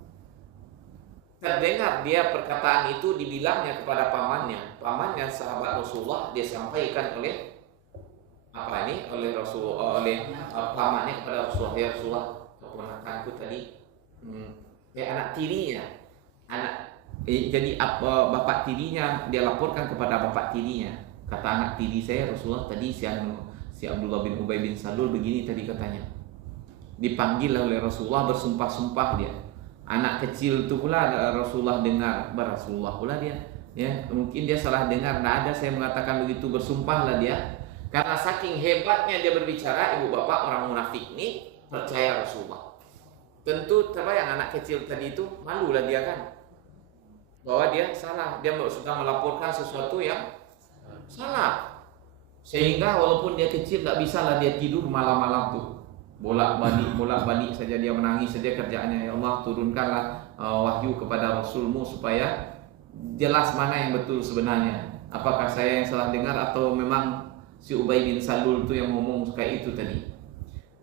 Terdengar dia perkataan itu dibilangnya kepada pamannya. Pamannya sahabat Rasulullah, dia sampaikan oleh oleh Rasul, oleh pamannya kepada Rasulullah. Ya Rasulullah, keponakanku tadi anak tirinya, jadi bapak tirinya, dia laporkan kepada bapak tirinya. Kata anak tiri saya, Rasulullah tadi si Abdullah bin Ubay bin Salul begini tadi katanya. Dipanggil oleh Rasulullah, bersumpah-sumpah dia. Anak kecil itu pula Rasulullah dengar, Rasulullah pula dia. Ya, mungkin dia salah dengar, tidak ada saya mengatakan begitu, bersumpahlah dia. Karena saking hebatnya dia berbicara, ibu bapak orang munafik ini percaya Rasulullah. Tentu terbayang anak kecil tadi itu, malulah dia kan, bahwa dia salah, dia sudah melaporkan sesuatu yang salah. Sehingga walaupun dia kecil, tidak bisa lah dia tidur malam-malam tuh, bolak-balik saja dia menangis saja kerjaannya. Ya Allah, turunkanlah wahyu kepada Rasulmu supaya jelas mana yang betul sebenarnya. Apakah saya yang salah dengar atau memang si Ubay bin Salul itu yang ngomong kayak itu tadi.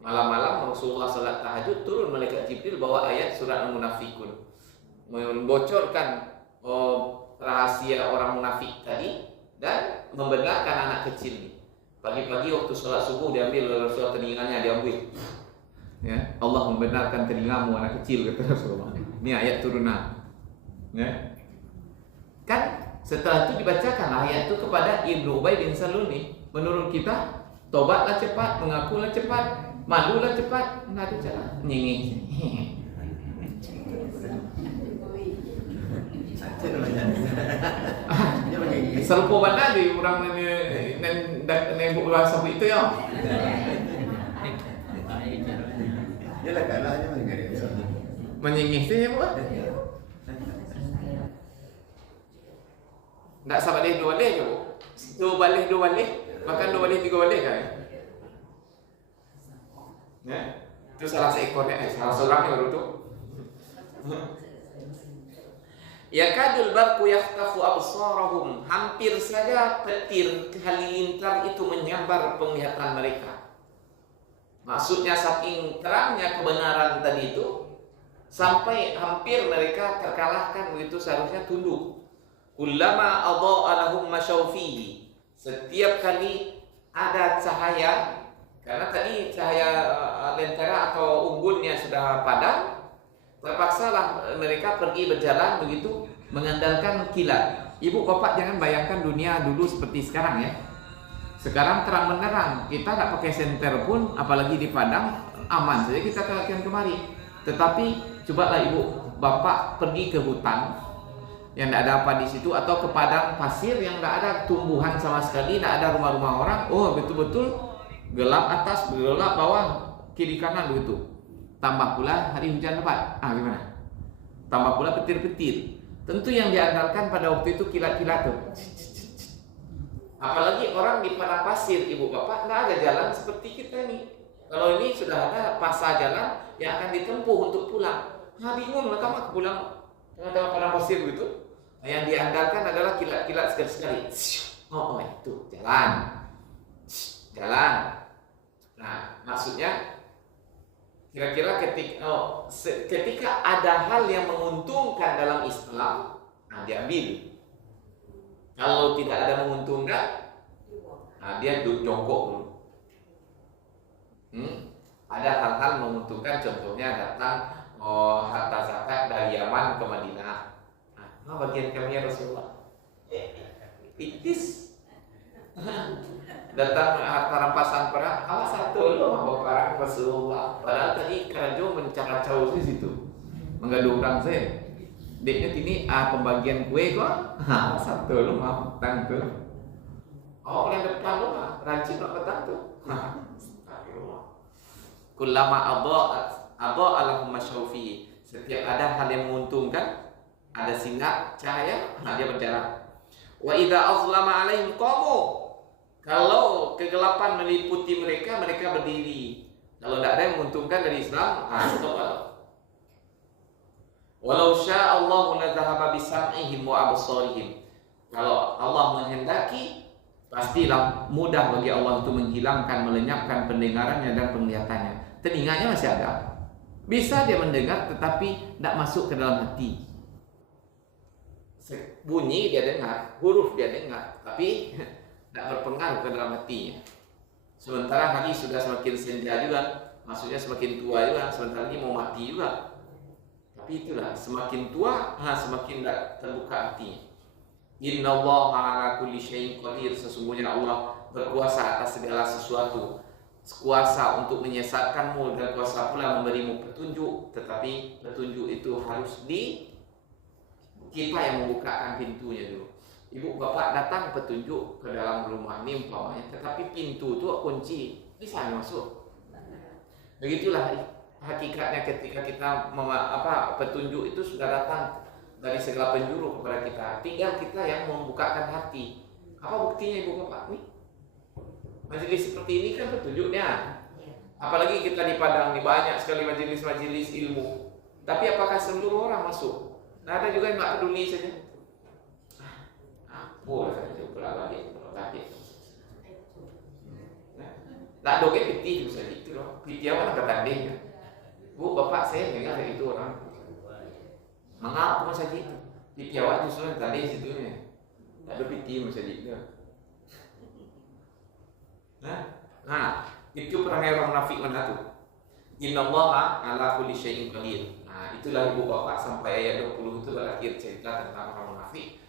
Malam-malam Rasulullah salat tahajud, turun malaikat Jibril bawa ayat surat Al-Munafikun, membocorkan rahasia orang munafik tadi dan membenarkan anak kecil ini. Pagi-pagi waktu salat subuh diambil oleh Rasulullah, telinganya diambil. Ya, Allah membenarkan telingamu anak kecil, kata Rasulullah. Ini ayat turunan. Ya. Kan setelah itu dibacakan ayat itu kepada Ibnu Ubay bin Salul nih. Menurut kita, tobatlah cepat, mengakulah cepat, malulah cepat, nggak ada cara. Nyengih. Serupa mana di orang nembok ulah sabu itu ya. Dia lah kalahnya Menyengih sih ya bu. Nggak sabalih dua balih ya bu. Dua balih, makan 2 balih 3 balih kan? Ya, itu salah seekornya, salah seorangnya baru tuh. Ya kadul barku yakhtafu absarahum, hampir saja petir halilintar itu menyambar penglihatan mereka. Maksudnya saking terangnya kebenaran tadi itu sampai hampir mereka terkalahkan, begitu seharusnya tunduk. Kullama adha'a lahum masyaw fihi. Setiap kali ada cahaya, karena tadi cahaya lentera atau unggunnya sudah padam, terpaksalah mereka pergi berjalan begitu mengandalkan kilat. Ibu bapak jangan bayangkan dunia dulu seperti sekarang ya. Sekarang terang benderang, kita tak pakai senter pun, apalagi di Padang, aman saja kita ke kemari. Tetapi cobalah ibu bapak pergi ke hutan yang tidak ada apa di situ, atau ke padang pasir yang tidak ada tumbuhan sama sekali, tidak ada rumah-rumah orang. Oh betul-betul gelap atas, gelap bawah, kiri kanan begitu. Tambah pula hari hujan lebat. Gimana? Tambah pula petir-petir. Tentu yang diandalkan pada waktu itu kilat-kilat tuh. Apalagi orang di padang pasir, ibu bapak, tidak ada jalan seperti kita nih. Kalau ini sudah ada pasa jalan yang akan ditempuh untuk pulang. Bingung lah kamu pulang tengah-tengah padang pasir begitu. Yang diandalkan adalah kilat-kilat sekali-sekali. Oh itu jalan. Jalan. Nah, maksudnya kira-kira ketika ada hal yang menguntungkan dalam Islam, diambil. Kalau tidak ada menguntungkan, dia jongkok dulu. Ada hal-hal menguntungkan, contohnya datang harta zakat dari Yaman ke Madinah. Bagian kami ya Rasulullah. Pitis. Datang harta rampasan perang, satu loh bawa perang Rasulullah. Padahal tadi kerajo mencakacau di situ, menggaduh orang saya. Deknya ini pembagian kue kok, satu loh mau petang tuh. Yang depan loh rancik loh petang tuh. Kullama adha'a lahum masyaw fihi. Setiap ada hal yang menguntungkan, ada sinar cahaya, dia berjalan. Wa idza azlama alaihim qamu. Kalau kegelapan meliputi mereka, mereka berdiri. Kalau tidak ada yang menguntungkan dari Islam, stop. Walau syaa Allahu la dhahaba bisam'ihim wa absarihim. Kalau Allah menghendaki, pastilah mudah bagi Allah untuk menghilangkan, melenyapkan pendengarannya dan penglihatannya. Telinganya masih ada. Bisa dia mendengar tetapi tidak masuk ke dalam hati. Bunyi dia dengar, huruf dia dengar, tapi tidak berpengaruh ke dalam hatinya. Sementara hati sudah semakin senja juga, maksudnya semakin tua juga, sebentar lagi mau mati juga. Tapi itulah, semakin tua, semakin tidak terbuka hatinya. Innallaha ala kulli syai'in qadir. Sesungguhnya Allah berkuasa atas segala sesuatu. Kuasa untuk menyesatkanmu dan kuasa pula memberimu petunjuk. Tetapi petunjuk itu harus kita yang membukakan pintunya dulu. Ibu bapak datang petunjuk ke dalam rumah ini umpamanya, tetapi pintu itu kunci, bisa masuk. Begitulah hakikatnya ketika kita petunjuk itu sudah datang dari segala penjuru kepada kita. Tinggal kita yang membukakan hati. Apa buktinya ibu bapak nih? Majelis seperti ini kan petunjuknya. Apalagi kita di Padang nih banyak sekali majelis-majelis ilmu. Tapi apakah seluruh orang masuk? Nah, ada juga yang nggak peduli saja. Boleh coba lagi. Nah, doge piti juga gitu loh. Piti apa nak tanding? Bu, bapak saya dengar dari itu orang. Mengapa masa gitu? Piti awak justru yang tadi situnya. Tak ada piti masa gitu. Nah, itu perangai orang munafik mana tuh? Innallaha ala kulli syai'in qadir. Nah, itulah ibu bapak sampai ayat 20 itu berakhir cerita tentang orang munafik.